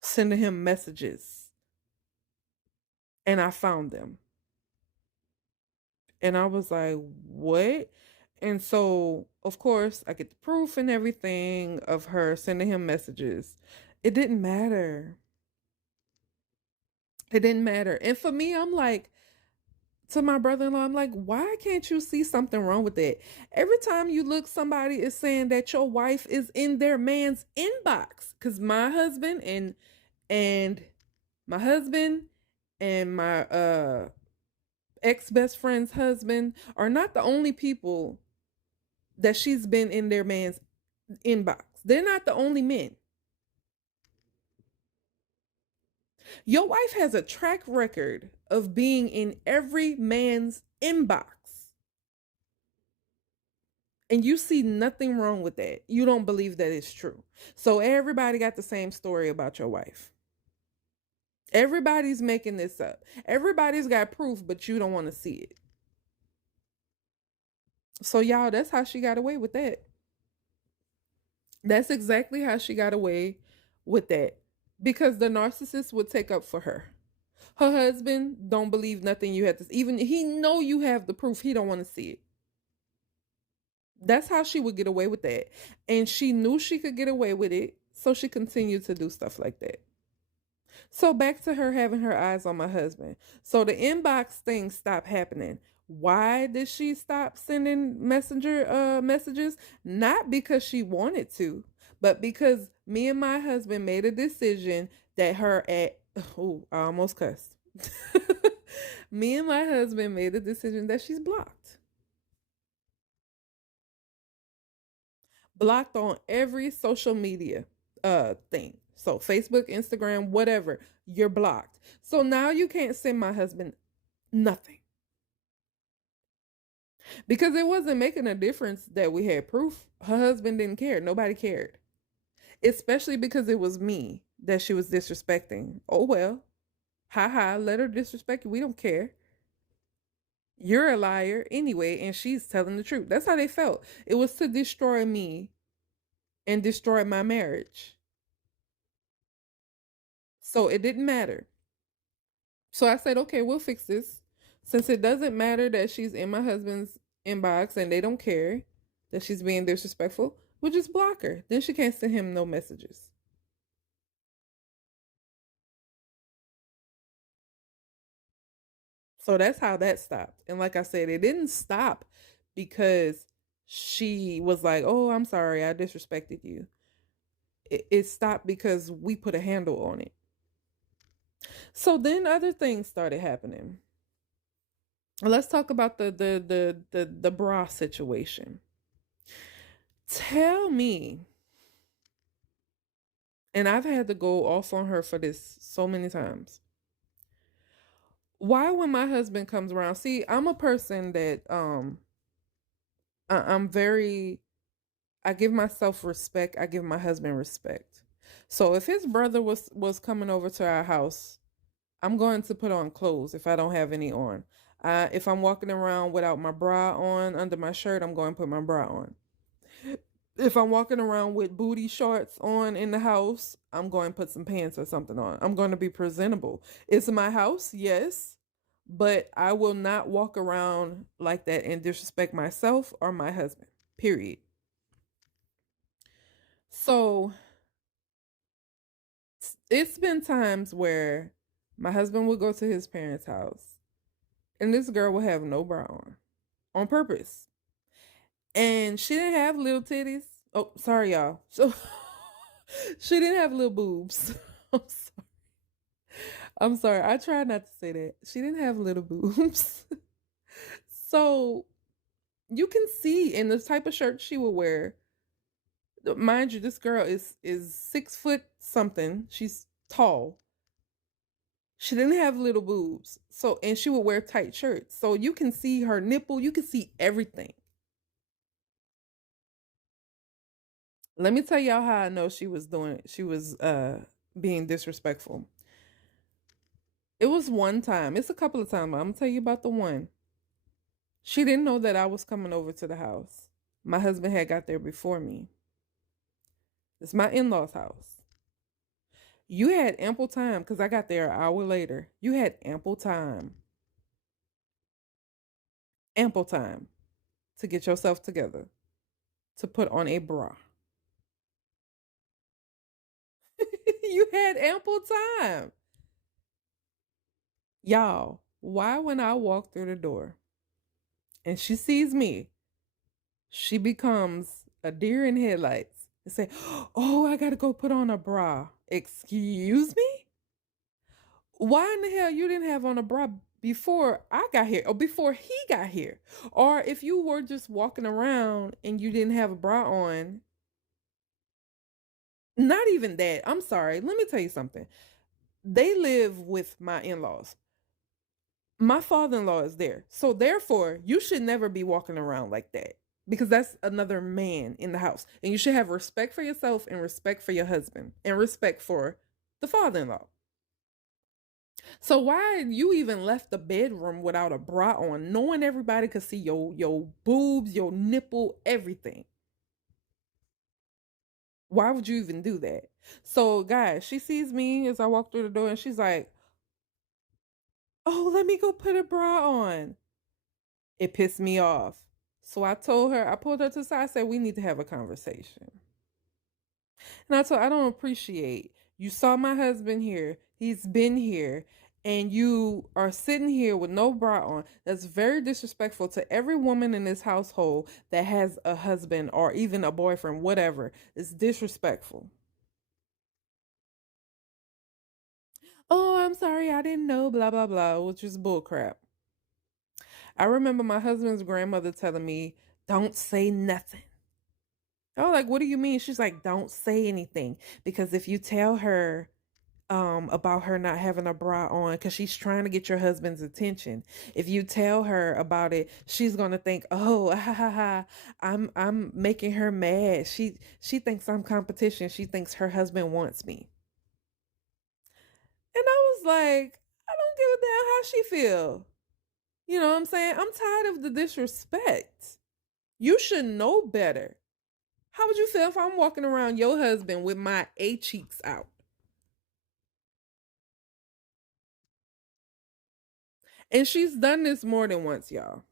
sending him messages. And I found them. And I was like, what? And so, of course, I get the proof and everything of her sending him messages. It didn't matter. It didn't matter. And for me, I'm like, to my brother-in-law, I'm like, why can't you see something wrong with that? Every time you look, somebody is saying that your wife is in their man's inbox. Because my husband and my ex-best friend's husband are not the only people that she's been in their man's inbox. They're not the only men. Your wife has a track record of being in every man's inbox. And you see nothing wrong with that. You don't believe that it's true. So everybody got the same story about your wife. Everybody's making this up. Everybody's got proof, but you don't want to see it. So y'all, that's how she got away with that. That's exactly how she got away with that. Because the narcissist would take up for her. Her husband don't believe nothing you have to, even he know you have the proof, he don't want to see it. That's how she would get away with that. And she knew she could get away with it, so she continued to do stuff like that. So back to her having her eyes on my husband. So the inbox thing stopped happening. Why did she stop sending messages? Not because she wanted to, but because me and my husband made a decision that I almost cussed. Me and my husband made a decision that she's blocked. Blocked on every social media thing. So Facebook, Instagram, whatever, you're blocked. So now you can't send my husband nothing. Because it wasn't making a difference that we had proof. Her husband didn't care. Nobody cared. Especially because it was me that she was disrespecting. Oh, well. Ha, let her disrespect you. We don't care. You're a liar anyway, and she's telling the truth. That's how they felt. It was to destroy me and destroy my marriage. So it didn't matter. So I said, okay, we'll fix this. Since it doesn't matter that she's in my husband's inbox and they don't care that she's being disrespectful, we'll just block her. Then she can't send him no messages. So that's how that stopped. And like I said, it didn't stop because she was like, oh, I'm sorry, I disrespected you. It stopped because we put a handle on it. So then other things started happening. Let's talk about the bra situation. Tell me, and I've had to go off on her for this so many times. Why when my husband comes around, see, I'm a person that I'm very, I give myself respect, I give my husband respect. So if his brother was coming over to our house, I'm going to put on clothes if I don't have any on. If I'm walking around without my bra on under my shirt, I'm going to put my bra on. If I'm walking around with booty shorts on in the house, I'm going to put some pants or something on. I'm going to be presentable. It's my house, yes, but I will not walk around like that and disrespect myself or my husband, period. So it's been times where my husband would go to his parents' house and this girl would have no bra on purpose. And she didn't have little titties. Oh, sorry, y'all. So she didn't have little boobs. I'm sorry. I'm sorry. I tried not to say that. She didn't have little boobs. So you can see in the type of shirt she would wear. Mind you, this girl is 6 foot something. She's tall. She didn't have little boobs. So and she would wear tight shirts. So you can see her nipple. You can see everything. Let me tell y'all how I know she was being disrespectful. It was one time, it's a couple of times, but I'm gonna tell you about the one. She didn't know that I was coming over to the house. My husband had got there before me. It's my in-laws' house. You had ample time because I got there an hour later. You had ample time to get yourself together, to put on a bra. You had ample time. Y'all, why when I walk through the door and she sees me, she becomes a deer in headlights and say, oh, I gotta go put on a bra. Excuse me? Why in the hell you didn't have on a bra before I got here or before he got here? Or if you were just walking around and you didn't have a bra on, not even that. I'm sorry. Let me tell you something. They live with my in-laws. My father-in-law is there. So therefore, you should never be walking around like that because that's another man in the house. And you should have respect for yourself and respect for your husband and respect for the father-in-law. So why you even left the bedroom without a bra on, knowing everybody could see your boobs, your nipple, everything? Why would you even do that? So guys, she sees me as I walk through the door and she's like, oh, let me go put a bra on. It pissed me off. So I told her, I pulled her to the side, I said, we need to have a conversation. And I told her, I don't appreciate. You saw my husband here. He's been here. And you are sitting here with no bra on. That's very disrespectful to every woman in this household that has a husband or even a boyfriend, whatever. It's disrespectful. Oh, I'm sorry, I didn't know, blah, blah, blah, which is bullcrap. I remember my husband's grandmother telling me, don't say nothing. I was like, what do you mean? She's like, don't say anything. Because if you tell her about her not having a bra on, because she's trying to get your husband's attention. If you tell her about it, she's gonna think, oh, ha ha ha, I'm making her mad. She thinks I'm competition. She thinks her husband wants me. And I was like, I don't give a damn how she feel. You know what I'm saying? I'm tired of the disrespect. You should know better. How would you feel if I'm walking around your husband with my A cheeks out? And she's done this more than once, y'all.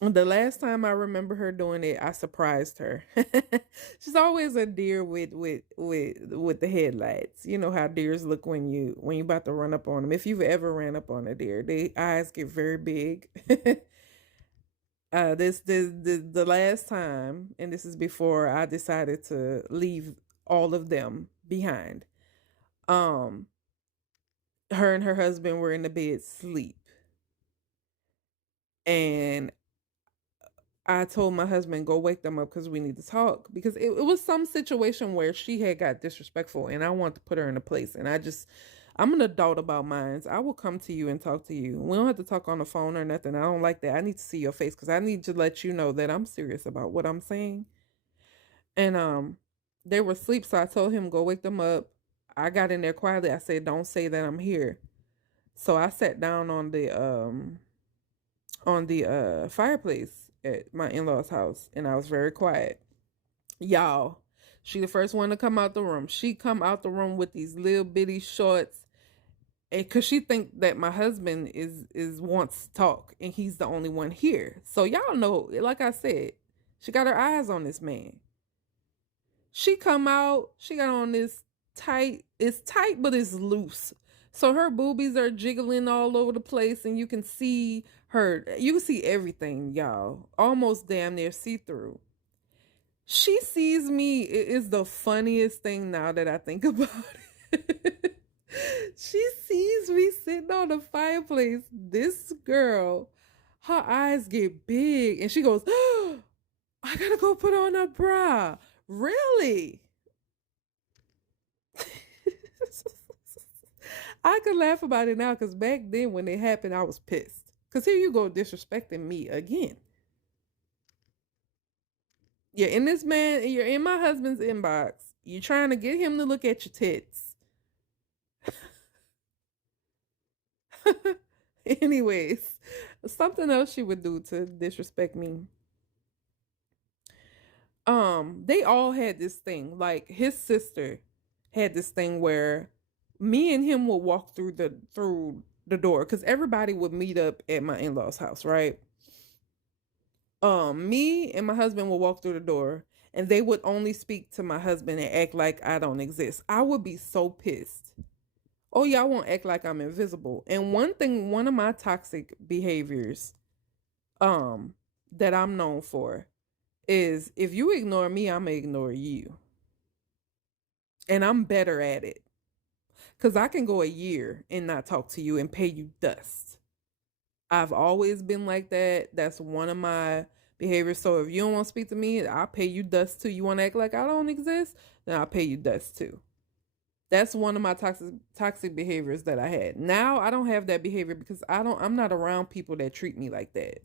The last time I remember her doing it, I surprised her. She's always a deer with the headlights. You know how deers look when you about to run up on them. If you've ever ran up on a deer, their eyes get very big. The last time, and this is before I decided to leave all of them behind. Um, her and her husband were in the bed sleep, and I told my husband, go wake them up because we need to talk. Because it was some situation where she had got disrespectful and I want to put her in a place. And I'm an adult about mine. I will come to you and talk to you. We don't have to talk on the phone or nothing. I don't like that. I need to see your face because I need to let you know that I'm serious about what I'm saying. And they were asleep, so I told him, go wake them up. I got in there quietly. I said, don't say that I'm here. So I sat down on the fireplace at my in-laws house and I was very quiet. Y'all, she the first one to come out the room. She come out the room with these little bitty shorts, and cause she think that my husband is wants to talk and he's the only one here. So y'all know, like I said, she got her eyes on this man. She come out, she got on this tight, it's tight but it's loose, so her boobies are jiggling all over the place and you can see everything, y'all, almost damn near see-through. She sees me. It is the funniest thing now that I think about it. She sees me sitting on the fireplace. This girl, her eyes get big and she goes, oh, I gotta go put on a bra. Really? I could laugh about it now because back then when it happened, I was pissed. Because here you go disrespecting me again. Yeah, in this man, you're in my husband's inbox. You're trying to get him to look at your tits. Anyways, something else she would do to disrespect me. They all had this thing. Like his sister had this thing where me and him would walk through the door because everybody would meet up at my in-laws house, right? Me and my husband would walk through the door and they would only speak to my husband and act like I don't exist. I would be so pissed. Oh, y'all won't act like I'm invisible. And one of my toxic behaviors that I'm known for is if you ignore me, I'm gonna ignore you. And I'm better at it. Cause I can go a year and not talk to you and pay you dust. I've always been like that. That's one of my behaviors. So if you don't want to speak to me, I'll pay you dust too. You want to act like I don't exist? Then I'll pay you dust too. That's one of my toxic behaviors that I had. Now I don't have that behavior because I'm not around people that treat me like that.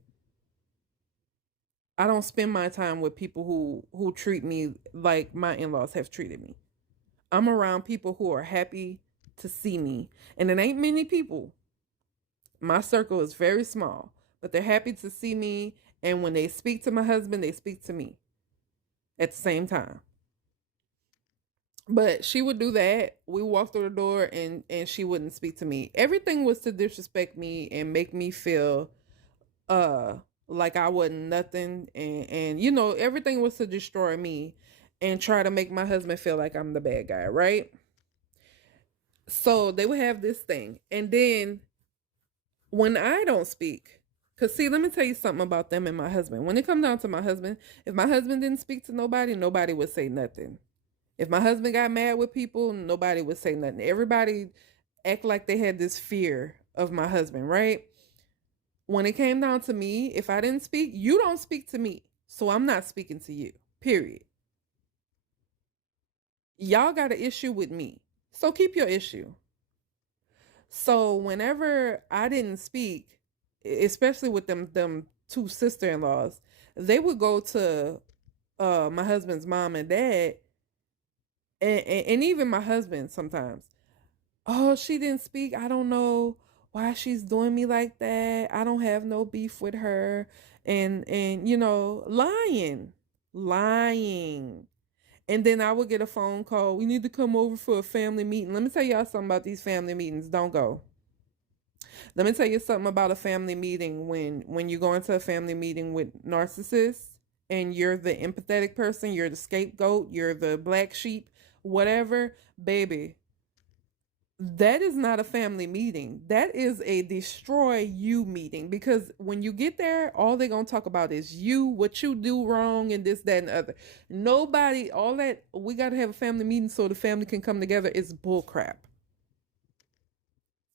I don't spend my time with people who treat me like my in-laws have treated me. I'm around people who are happy to see me. And it ain't many people. My circle is very small, but they're happy to see me. And when they speak to my husband, they speak to me at the same time. But she would do that. We walked through the door and she wouldn't speak to me. Everything was to disrespect me and make me feel uh like I wasn't nothing, and you know, everything was to destroy me and try to make my husband feel like I'm the bad guy, right? So they would have this thing. And then when I don't speak, because see, let me tell you something about them and my husband. When it comes down to my husband, if my husband didn't speak to nobody, nobody would say nothing. If my husband got mad with people, nobody would say nothing. Everybody act like they had this fear of my husband, right? When it came down to me, if I didn't speak, you don't speak to me. So I'm not speaking to you, period. Y'all got an issue with me. So keep your issue. So whenever I didn't speak, especially with them two sister-in-laws, they would go to my husband's mom and dad, and even my husband sometimes. Oh, she didn't speak. I don't know why she's doing me like that. I don't have no beef with her. And you know, lying. And then I would get a phone call. We need to come over for a family meeting. Let me tell y'all something about these family meetings. Don't go. Let me tell you something about a family meeting. When you go into a family meeting with narcissists and you're the empathetic person, you're the scapegoat, you're the black sheep, whatever, baby, that is not a family meeting. That is a destroy you meeting, because when you get there, all they're going to talk about is you, what you do wrong, and this, that, and the other. Nobody, all that, we got to have a family meeting so the family can come together, is bull crap.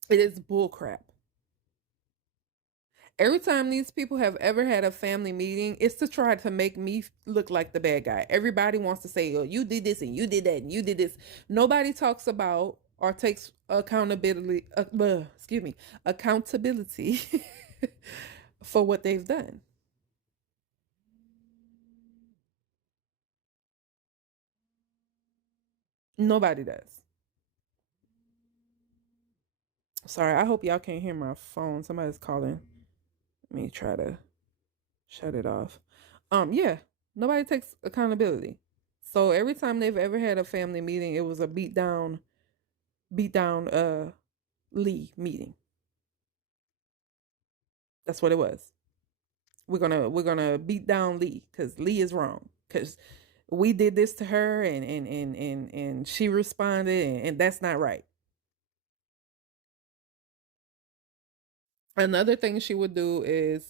It is bull crap. Every time these people have ever had a family meeting, it's to try to make me look like the bad guy. Everybody wants to say, oh, you did this and you did that and you did this. Nobody talks about or takes accountability for what they've done. Nobody does. Sorry, I hope y'all can't hear my phone. Somebody's calling. Let me try to shut it off. Yeah, nobody takes accountability. So every time they've ever had a family meeting, it was a beat down Lee meeting. That's what it was. We're gonna beat down Lee because Lee is wrong. Because we did this to her and she responded, and that's not right. Another thing she would do is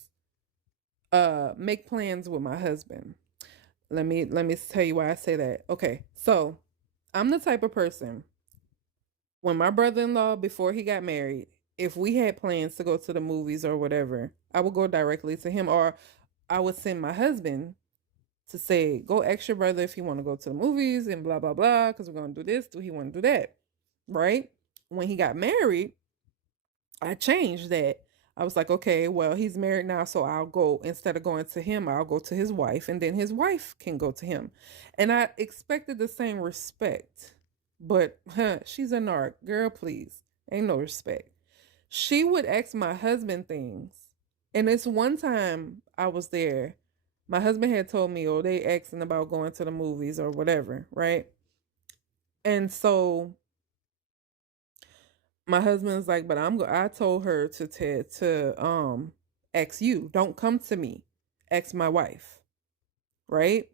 make plans with my husband. Let me tell you why I say that. Okay, so I'm the type of person, when my brother-in-law, before he got married, if we had plans to go to the movies or whatever, I would go directly to him, or I would send my husband to say, go ask your brother if he want to go to the movies and blah blah blah, because we're gonna do this, do he want to do that, right? When he got married, I changed that. I was like, okay, well, he's married now, so I'll go, instead of going to him, I'll go to his wife, and then his wife can go to him. And I expected the same respect. But she's a narc. Girl, please. Ain't no respect. She would ask my husband things. And this one time I was there, my husband had told me, oh, they asking about going to the movies or whatever, right? And so my husband's like, but I told her to ask you. Don't come to me. Ask my wife. Right?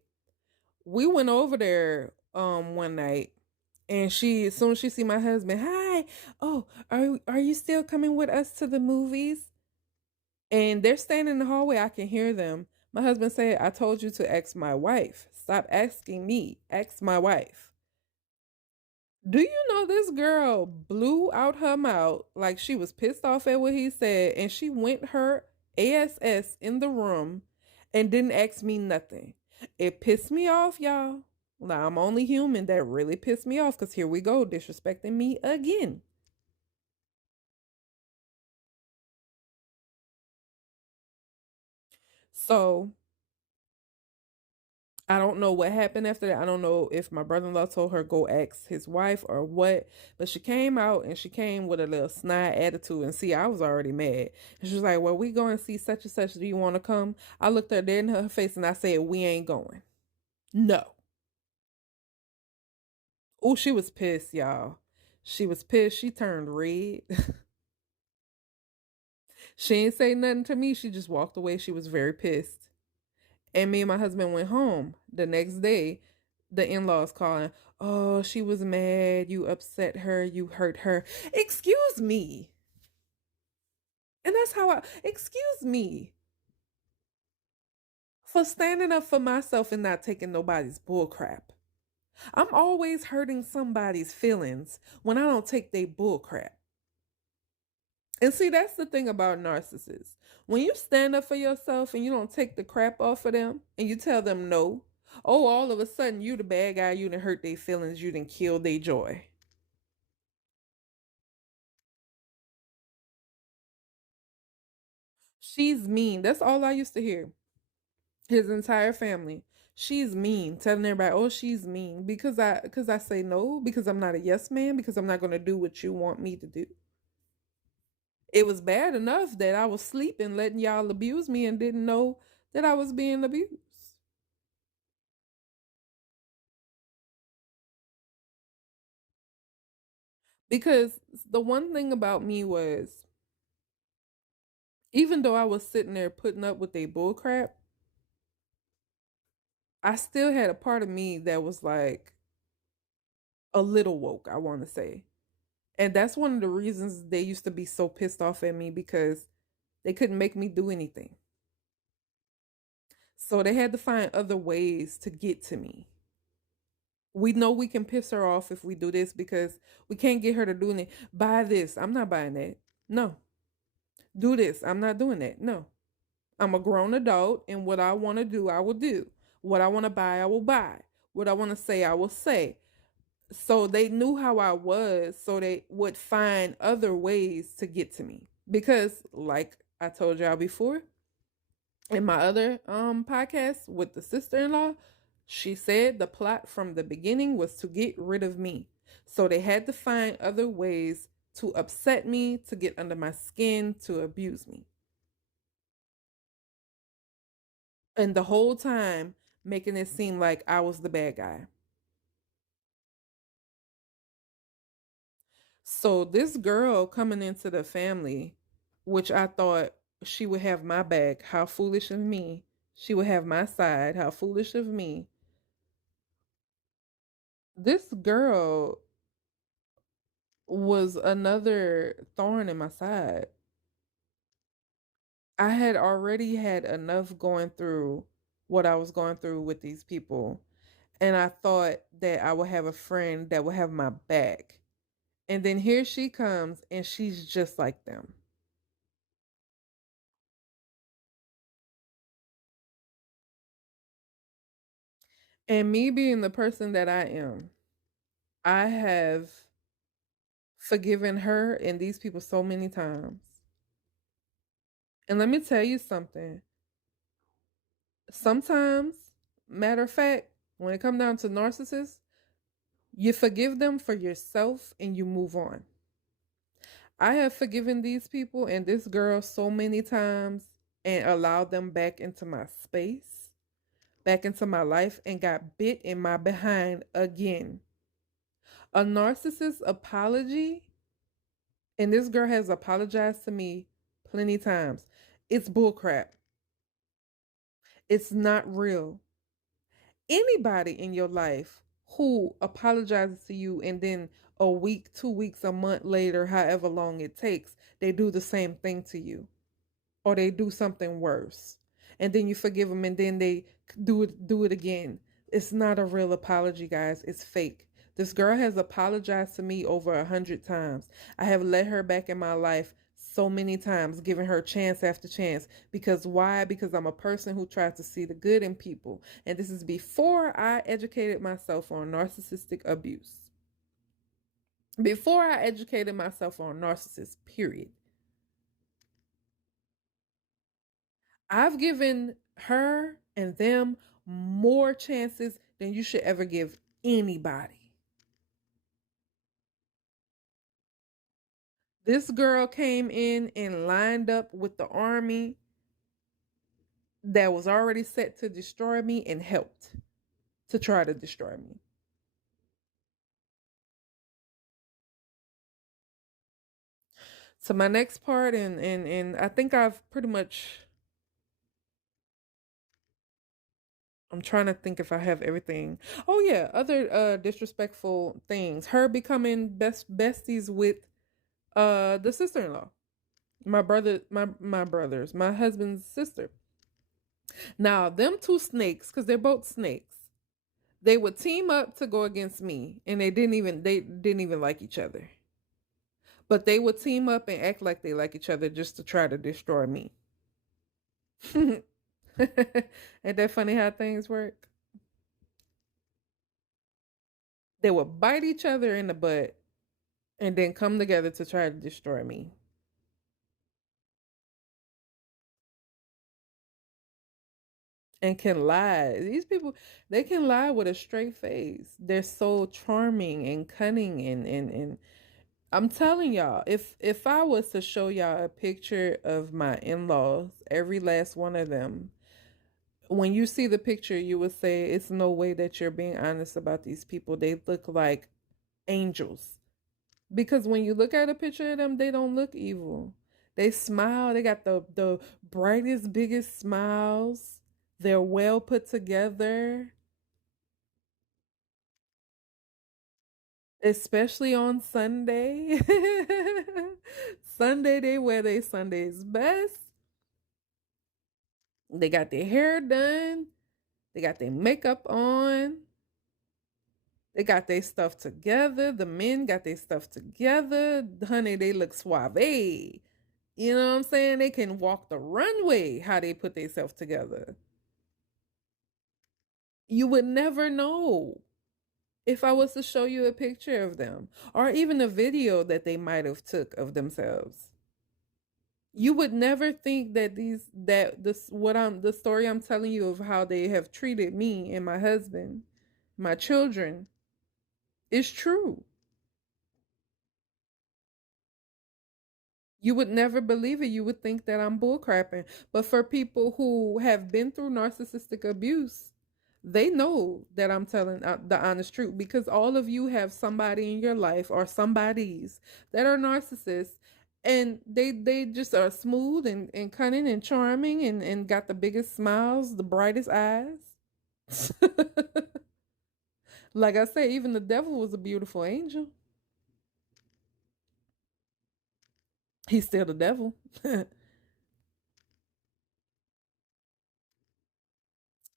We went over there one night, and she, as soon as she see my husband, hi, oh, are you still coming with us to the movies? And they're standing in the hallway, I can hear them. My husband said, I told you to ask my wife. Stop asking me. Ask my wife. Do you know this girl blew out her mouth like she was pissed off at what he said, and she went her ass in the room and didn't ask me nothing. It pissed me off, y'all. Now, I'm only human. That really pissed me off, because here we go, disrespecting me again. So I don't know what happened after that. I don't know if my brother-in-law told her go ask his wife or what, but she came out, and she came with a little snide attitude. And see, I was already mad. And she was like, well, we going to see such and such. Do you want to come? I looked her dead in her face and I said, we ain't going. No. Oh, she was pissed, y'all. She was pissed. She turned red. She ain't say nothing to me. She just walked away. She was very pissed. And me and my husband went home. The next day, the in-laws calling, oh, she was mad, you upset her, you hurt her. Excuse me. And that's how excuse me for standing up for myself and not taking nobody's bull crap. I'm always hurting somebody's feelings when I don't take their bull crap. And see, that's the thing about narcissists. When you stand up for yourself and you don't take the crap off of them and you tell them no, oh, all of a sudden you the bad guy, you done hurt their feelings, you done killed their joy. She's mean. That's all I used to hear. His entire family. She's mean. Telling everybody, oh, she's mean. Because I say no, because I'm not a yes man, because I'm not gonna do what you want me to do. It was bad enough that I was sleeping, letting y'all abuse me, and didn't know that I was being abused. Because the one thing about me was, Even though I was sitting there putting up with their bull crap, I still had a part of me that was like a little woke, I want to say. And that's one of the reasons they used to be so pissed off at me, because they couldn't make me do anything. So they had to find other ways to get to me. We know we can piss her off if we do this, because we can't get her to do it. Buy this. I'm not buying that. No. Do this. I'm not doing that. No. I'm a grown adult, and what I want to do, I will do. What I want to buy, I will buy. What I want to say, I will say. So they knew how I was, so they would find other ways to get to me. Because, like I told y'all before, in my other podcast with the sister-in-law, she said the plot from the beginning was to get rid of me. So they had to find other ways to upset me, to get under my skin, to abuse me. And the whole time making it seem like I was the bad guy. So this girl coming into the family, which I thought she would have my back, how foolish of me. She would have my side, how foolish of me. This girl was another thorn in my side. I had already had enough going through what I was going through with these people. And I thought that I would have a friend that would have my back. And then here she comes and she's just like them. And me being the person that I am, I have forgiven her and these people so many times. And let me tell you something. Sometimes, matter of fact, when it comes down to narcissists, you forgive them for yourself and you move on. I have forgiven these people and this girl so many times and allowed them back into my space, back into my life, and got bit in my behind again. A narcissist apology, and this girl has apologized to me plenty times. It's bullcrap. It's not real. Anybody in your life who apologizes to you and then a week, 2 weeks, a month later, however long it takes, they do the same thing to you, or they do something worse, and then you forgive them and then they do it again. It's not a real apology, guys. It's fake. This girl has apologized to me over 100 times. I have let her back in my life so many times, giving her chance after chance. Because why? Because I'm a person who tries to see the good in people. And this is before I educated myself on narcissistic abuse. Before I educated myself on narcissists, period. I've given her and them more chances than you should ever give anybody. This girl came in and lined up with the army that was already set to destroy me and helped to try to destroy me. So my next part, and I think I've pretty much, I'm trying to think if I have everything. Oh yeah, other disrespectful things. Her becoming besties with the sister-in-law. My husband's sister. Now, them two snakes, because they're both snakes, they would team up to go against me, and they didn't even like each other. But they would team up and act like they like each other just to try to destroy me. Ain't that funny how things work? They would bite each other in the butt and then come together to try to destroy me. And can lie. These people, they can lie with a straight face. They're so charming and cunning, and I'm telling y'all, if I was to show y'all a picture of my in-laws, every last one of them, when you see the picture, you would say it's no way that you're being honest about these people. They look like angels. Because when you look at a picture of them, they don't look evil. They smile. They got the brightest, biggest smiles. They're well put together, especially on Sunday. Sunday, they wear their Sunday's best. They got their hair done. They got their makeup on. They got their stuff together. The men got their stuff together. Honey, they look suave. You know what I'm saying? They can walk the runway how they put themselves together. You would never know if I was to show you a picture of them or even a video that they might have took of themselves. You would never think that the story I'm telling you of how they have treated me and my husband, my children, is true. You would never believe it. You would think that I'm bullcrapping. But for people who have been through narcissistic abuse, they know that I'm telling the honest truth, because all of you have somebody in your life or somebodies that are narcissists, and they just are smooth and cunning and charming and got the biggest smiles, the brightest eyes. Like I say, even the devil was a beautiful angel. He's still the devil.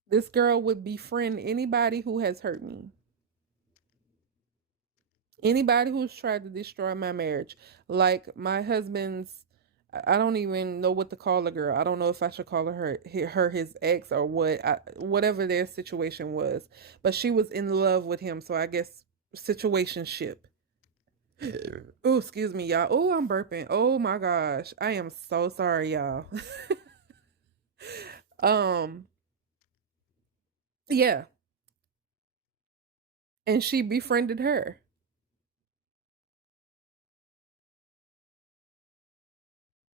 This girl would befriend anybody who has hurt me. Anybody who's tried to destroy my marriage. Like my husband's, I don't even know what to call the girl. I don't know if I should call her his ex or what, whatever their situation was. But she was in love with him, so I guess situationship. Oh, excuse me, y'all. Oh, I'm burping. Oh my gosh. I am so sorry, y'all. um, yeah. And she befriended her.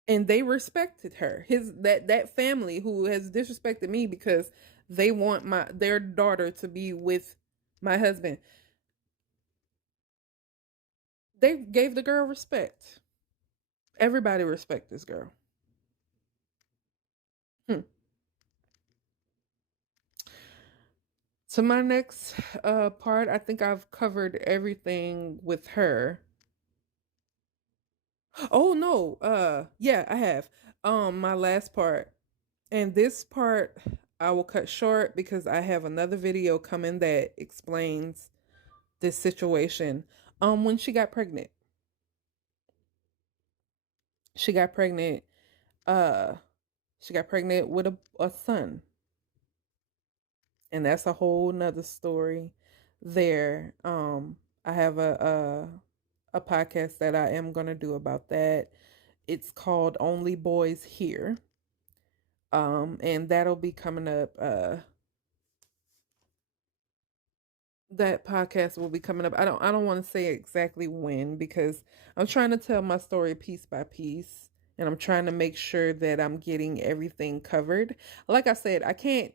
And they respected her. His that family who has disrespected me because they want their daughter to be with my husband. They gave the girl respect. Everybody respect this girl. Hmm. So my next part, I think I've covered everything with her. Oh no, yeah, I have. My last part. And this part I will cut short because I have another video coming that explains this situation. When she got pregnant, uh, she got pregnant with a son. And that's a whole nother story there. I have a podcast that I am gonna do about that. It's called Only Boys Here. And that'll be coming up. That podcast will be coming up. I don't want to say exactly when, because I'm trying to tell my story piece by piece, and I'm trying to make sure that I'm getting everything covered. Like I said, I can't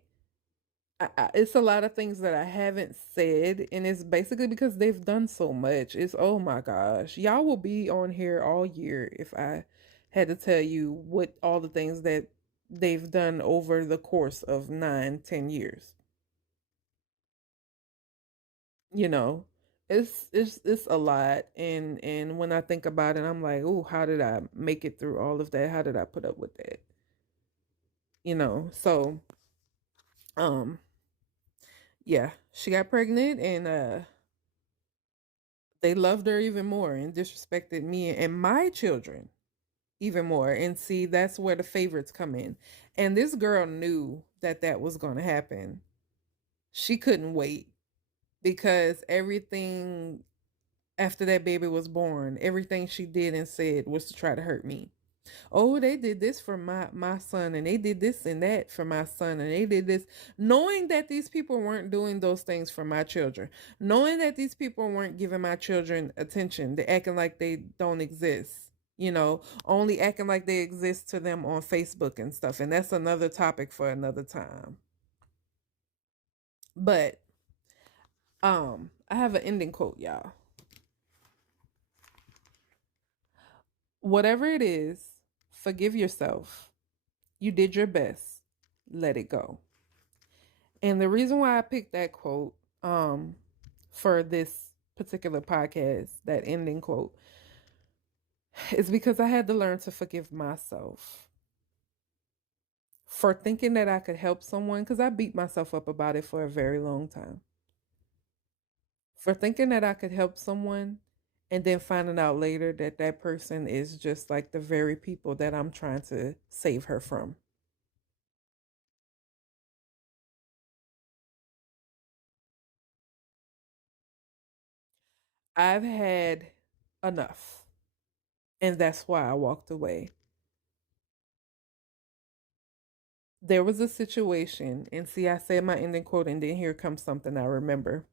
it's a lot of things that I haven't said, and it's basically because they've done so much. It's, oh my gosh, y'all will be on here all year if I had to tell you what all the things that they've done over the course of 9, 10 years. You know, it's a lot, and when I think about it, I'm like, oh, how did I make it through all of that? How did I put up with that? So um yeah, she got pregnant, and they loved her even more and disrespected me and my children even more. And see, that's where the favorites come in. And this girl knew that that was going to happen. She couldn't wait, because everything after that baby was born, everything she did and said was to try to hurt me. Oh, they did this for my son, and they did this and that for my son, and they did this, knowing that these people weren't doing those things for my children, knowing that these people weren't giving my children attention. They're acting like they don't exist, only acting like they exist to them on Facebook and stuff. And that's another topic for another time. But I have an ending quote, y'all. Whatever it is, Forgive yourself. You did your best. Let it go. And the reason why I picked that quote for this particular podcast, that ending quote, is because I had to learn to forgive myself for thinking that I could help someone, because I beat myself up about it for a very long time. For thinking that I could help someone and then finding out later that that person is just like the very people that I'm trying to save her from. I've had enough. And that's why I walked away. There was a situation, and see, I said my ending quote, and then here comes something I remember.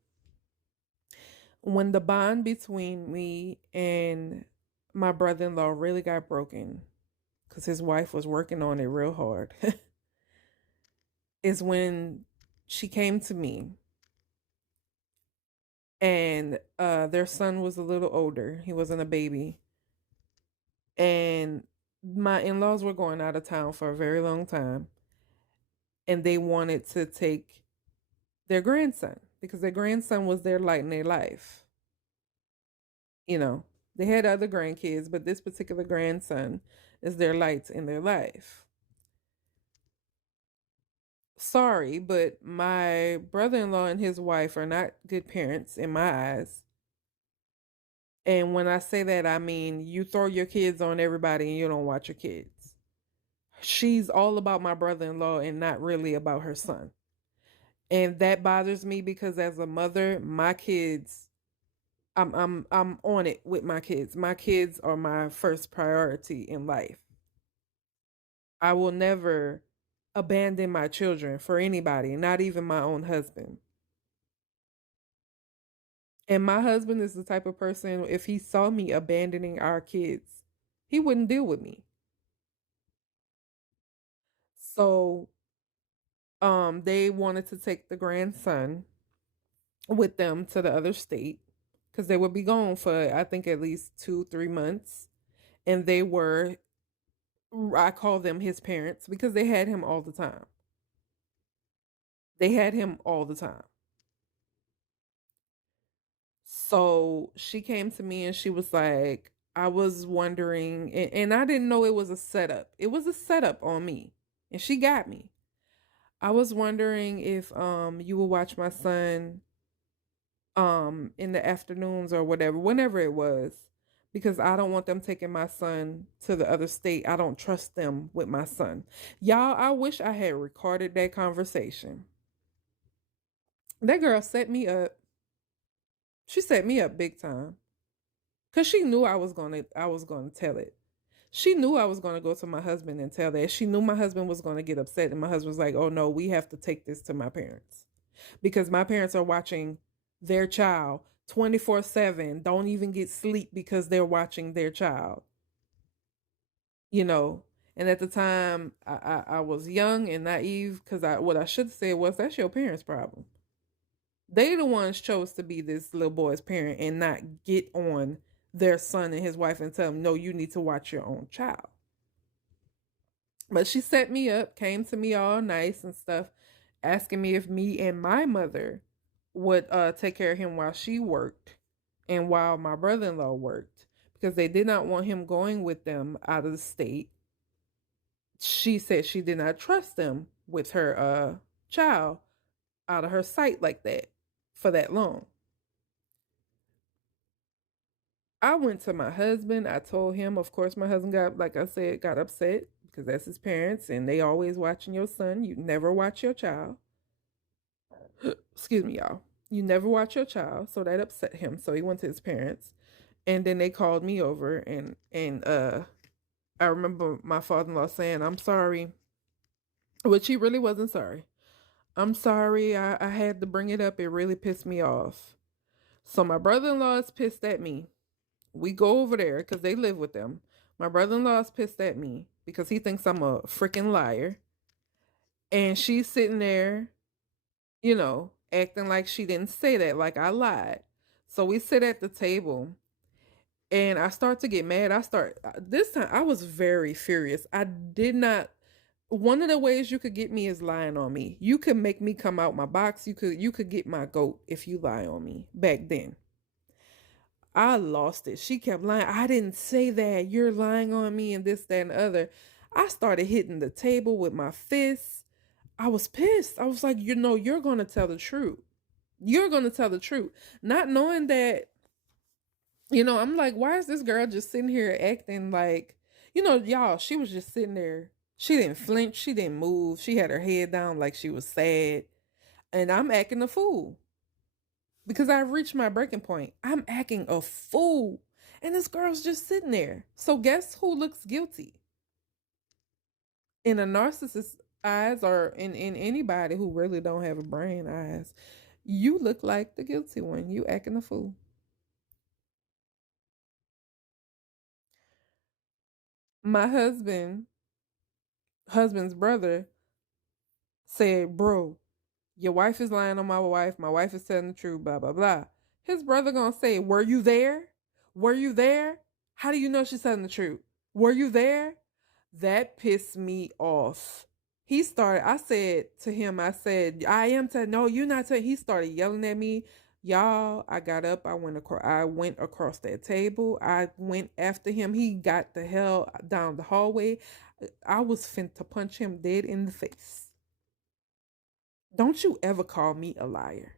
When the bond between me and my brother in law really got broken, because his wife was working on it real hard, is when she came to me, and their son was a little older. He wasn't a baby. And my in laws were going out of town for a very long time, and they wanted to take their grandson because their grandson was their light in their life. You know, they had other grandkids, but this particular grandson is their light in their life. Sorry, but my brother in law and his wife are not good parents in my eyes. And when I say that, I mean you throw your kids on everybody and you don't watch your kids. She's all about my brother in law and not really about her son. And that bothers me because as a mother, my kids, I'm on it with my kids. My kids are my first priority in life. I will never abandon my children for anybody, not even my own husband. And my husband is the type of person, if he saw me abandoning our kids, he wouldn't deal with me. So they wanted to take the grandson with them to the other state because they would be gone for I think at least 2-3 months. And they were, I call them his parents because they had him all the time. They had him all the time. So she came to me and she was like, I was wondering, and I didn't know it was a setup. It was a setup on me, and she got me. I was wondering if you will watch my son in the afternoons or whatever, whenever it was, because I don't want them taking my son to the other state. I don't trust them with my son. Y'all, I wish I had recorded that conversation. That girl set me up. She set me up big time. Cause she knew I was gonna tell it. She knew I was gonna go to my husband and tell that. She knew my husband was gonna get upset, and my husband was like, "Oh no, we have to take this to my parents because my parents are watching their child 24/7. Don't even get sleep because they're watching their child." You know. And at the time, I was young and naive because what I should have said was, "That's your parents' problem. They the ones chose to be this little boy's parent and not get on their son and his wife and tell them, no, you need to watch your own child." But she set me up, came to me all nice and stuff, asking me if me and my mother would take care of him while she worked and while my brother-in-law worked because they did not want him going with them out of the state. She said she did not trust them with her child out of her sight like that for that long. I went to my husband. I told him, of course, my husband got, like I said, got upset because that's his parents and they always watching your son. You never watch your child. Excuse me, y'all. You never watch your child. So that upset him. So he went to his parents. And then they called me over and I remember my father-in-law saying, "I'm sorry," which he really wasn't sorry. "I'm sorry. I had to bring it up. It really pissed me off." So my brother-in-law is pissed at me. We go over there because they live with them. My brother-in-law is pissed at me because he thinks I'm a freaking liar. And she's sitting there, acting like she didn't say that, like I lied. So we sit at the table And I start to get mad. This time I was very furious. I did not. One of the ways you could get me is lying on me. You could make me come out my box. You could get my goat if you lie on me. Back then, I lost it. She kept lying. I didn't say that. You're lying on me and this, that, and the other. I started hitting the table with my fists. I was pissed. I was like, you're going to tell the truth. You're going to tell the truth. Not knowing that, I'm like, why is this girl just sitting here acting like, y'all, she was just sitting there. She didn't flinch. She didn't move. She had her head down like she was sad. And I'm acting a fool because I reached my breaking point. I'm acting a fool. And this girl's just sitting there. So guess who looks guilty? In a narcissist's eyes, or in anybody who really don't have a brain eyes, you look like the guilty one. You acting a fool. My husband's brother said, bro, your wife is lying on my wife. My wife is telling the truth, blah, blah, blah. His brother gonna say, were you there? Were you there? How do you know she's telling the truth? Were you there? That pissed me off. I said to him, I am telling, no, you're not telling. He started yelling at me. Y'all, I got up. I went across that table. I went after him. He got the hell down the hallway. I was finna to punch him dead in the face. Don't you ever call me a liar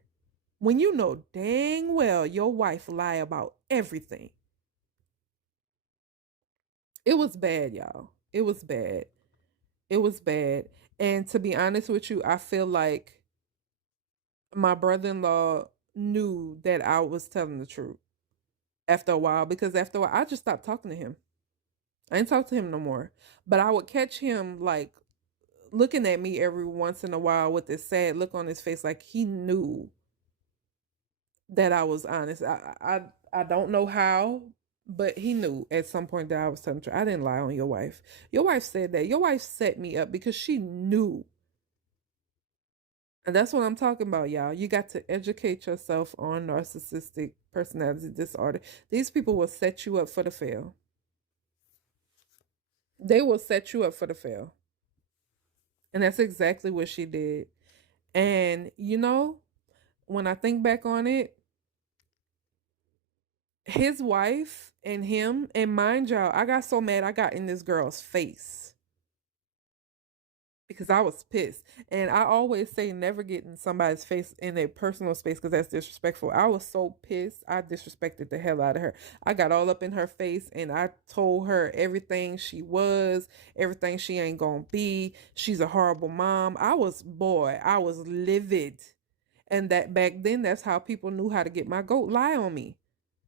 when you know dang well your wife lie about everything. It was bad, y'all. It was bad. It was bad. And to be honest with you, I feel like my brother-in-law knew that I was telling the truth after a while, because after a while I just stopped talking to him. I didn't talk to him no more. But I would catch him like looking at me every once in a while with this sad look on his face, like he knew that I was honest. I don't know how, but he knew at some point that I was telling the truth. I didn't lie on your wife. Your wife said that. Your wife set me up because she knew. And that's what I'm talking about, y'all. You got to educate yourself on narcissistic personality disorder. These people will set you up for the fail. They will set you up for the fail. And that's exactly what she did. And, when I think back on it, his wife and him, and mind y'all, I got so mad I got in this girl's face because I was pissed. And I always say never get in somebody's face in their personal space because that's disrespectful. I was so pissed. I disrespected the hell out of her. I got all up in her face and I told her everything she was, everything she ain't gonna be. She's a horrible mom. I was livid. And that back then, that's how people knew how to get my goat. Lie on me.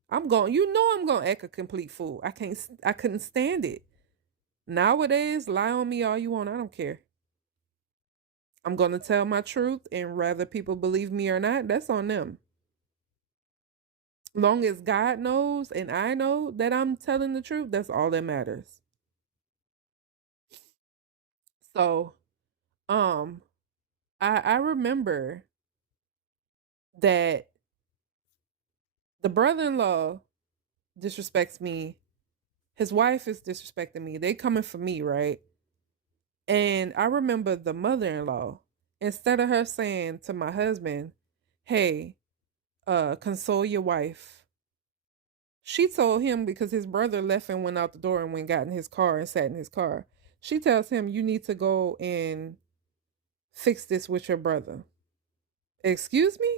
I'm going to act a complete fool. I couldn't stand it. Nowadays, lie on me all you want. I don't care. I'm going to tell my truth, and whether people believe me or not, that's on them. Long as God knows and I know that I'm telling the truth, that's all that matters. So, I remember that the brother-in-law disrespects me. His wife is disrespecting me. They coming for me, right? And I remember the mother-in-law, instead of her saying to my husband, hey, console your wife, she told him, because his brother left and went out the door and got in his car and sat in his car. She tells him, you need to go and fix this with your brother. Excuse me?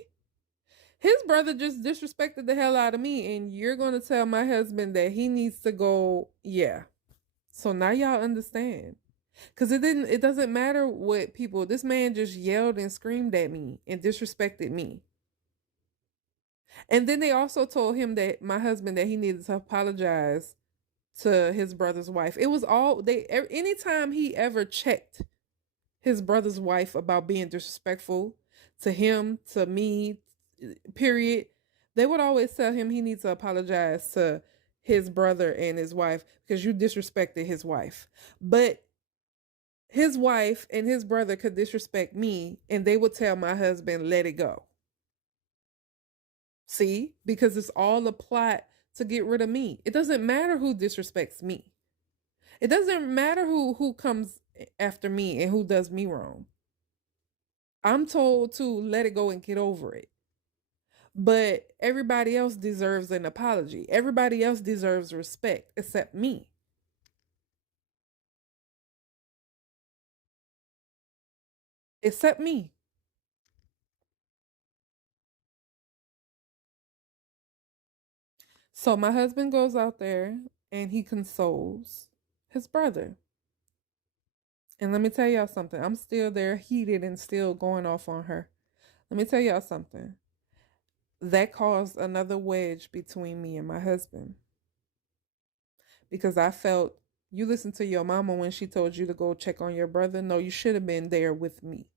His brother just disrespected the hell out of me, and you're going to tell my husband that he needs to go. Yeah. So now y'all understand. Because it doesn't matter what people, this man just yelled and screamed at me and disrespected me. And then they also told him, that my husband, that he needed to apologize to his brother's wife. It was anytime he ever checked his brother's wife about being disrespectful to him, to me, period, they would always tell him he needs to apologize to his brother and his wife because you disrespected his wife. But his wife and his brother could disrespect me and they would tell my husband, let it go. See, because it's all a plot to get rid of me. It doesn't matter who disrespects me. It doesn't matter who comes after me and who does me wrong. I'm told to let it go and get over it. But everybody else deserves an apology. Everybody else deserves respect except me. Except me. So my husband goes out there and he consoles his brother. And let me tell y'all something. I'm still there, heated and still going off on her. Let me tell y'all something. That caused another wedge between me and my husband. Because I felt, you listened to your mama when she told you to go check on your brother. No, you should have been there with me.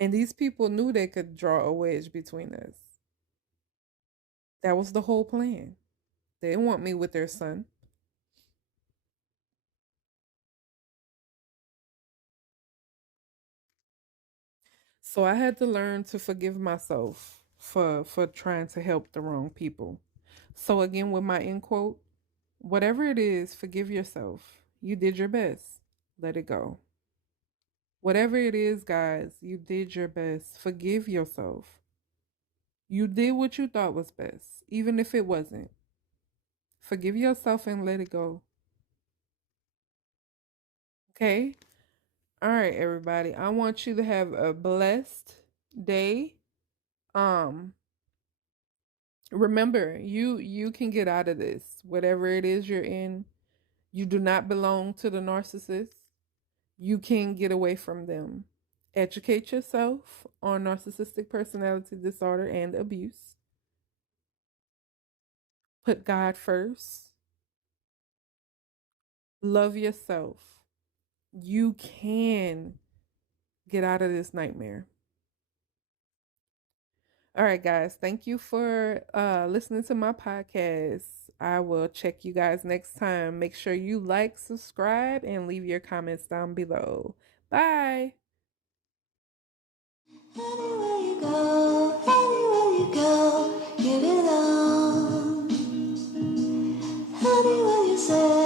And these people knew they could draw a wedge between us. That was the whole plan. They didn't want me with their son. So I had to learn to forgive myself for trying to help the wrong people. So again, with my end quote, whatever it is, forgive yourself. You did your best. Let it go. Whatever it is, guys, you did your best. Forgive yourself. You did what you thought was best, even if it wasn't. Forgive yourself and let it go. Okay? All right, everybody. I want you to have a blessed day. Um Remember, you can get out of this. Whatever it is you're in, you do not belong to the narcissist. You can get away from them. Educate yourself on narcissistic personality disorder and abuse. Put God first. Love yourself. You can get out of this nightmare. All right, guys. Thank you for listening to my podcast. I will check you guys next time. Make sure you like, subscribe, and leave your comments down below. Bye. Anywhere you go, give it all. Anywhere you say.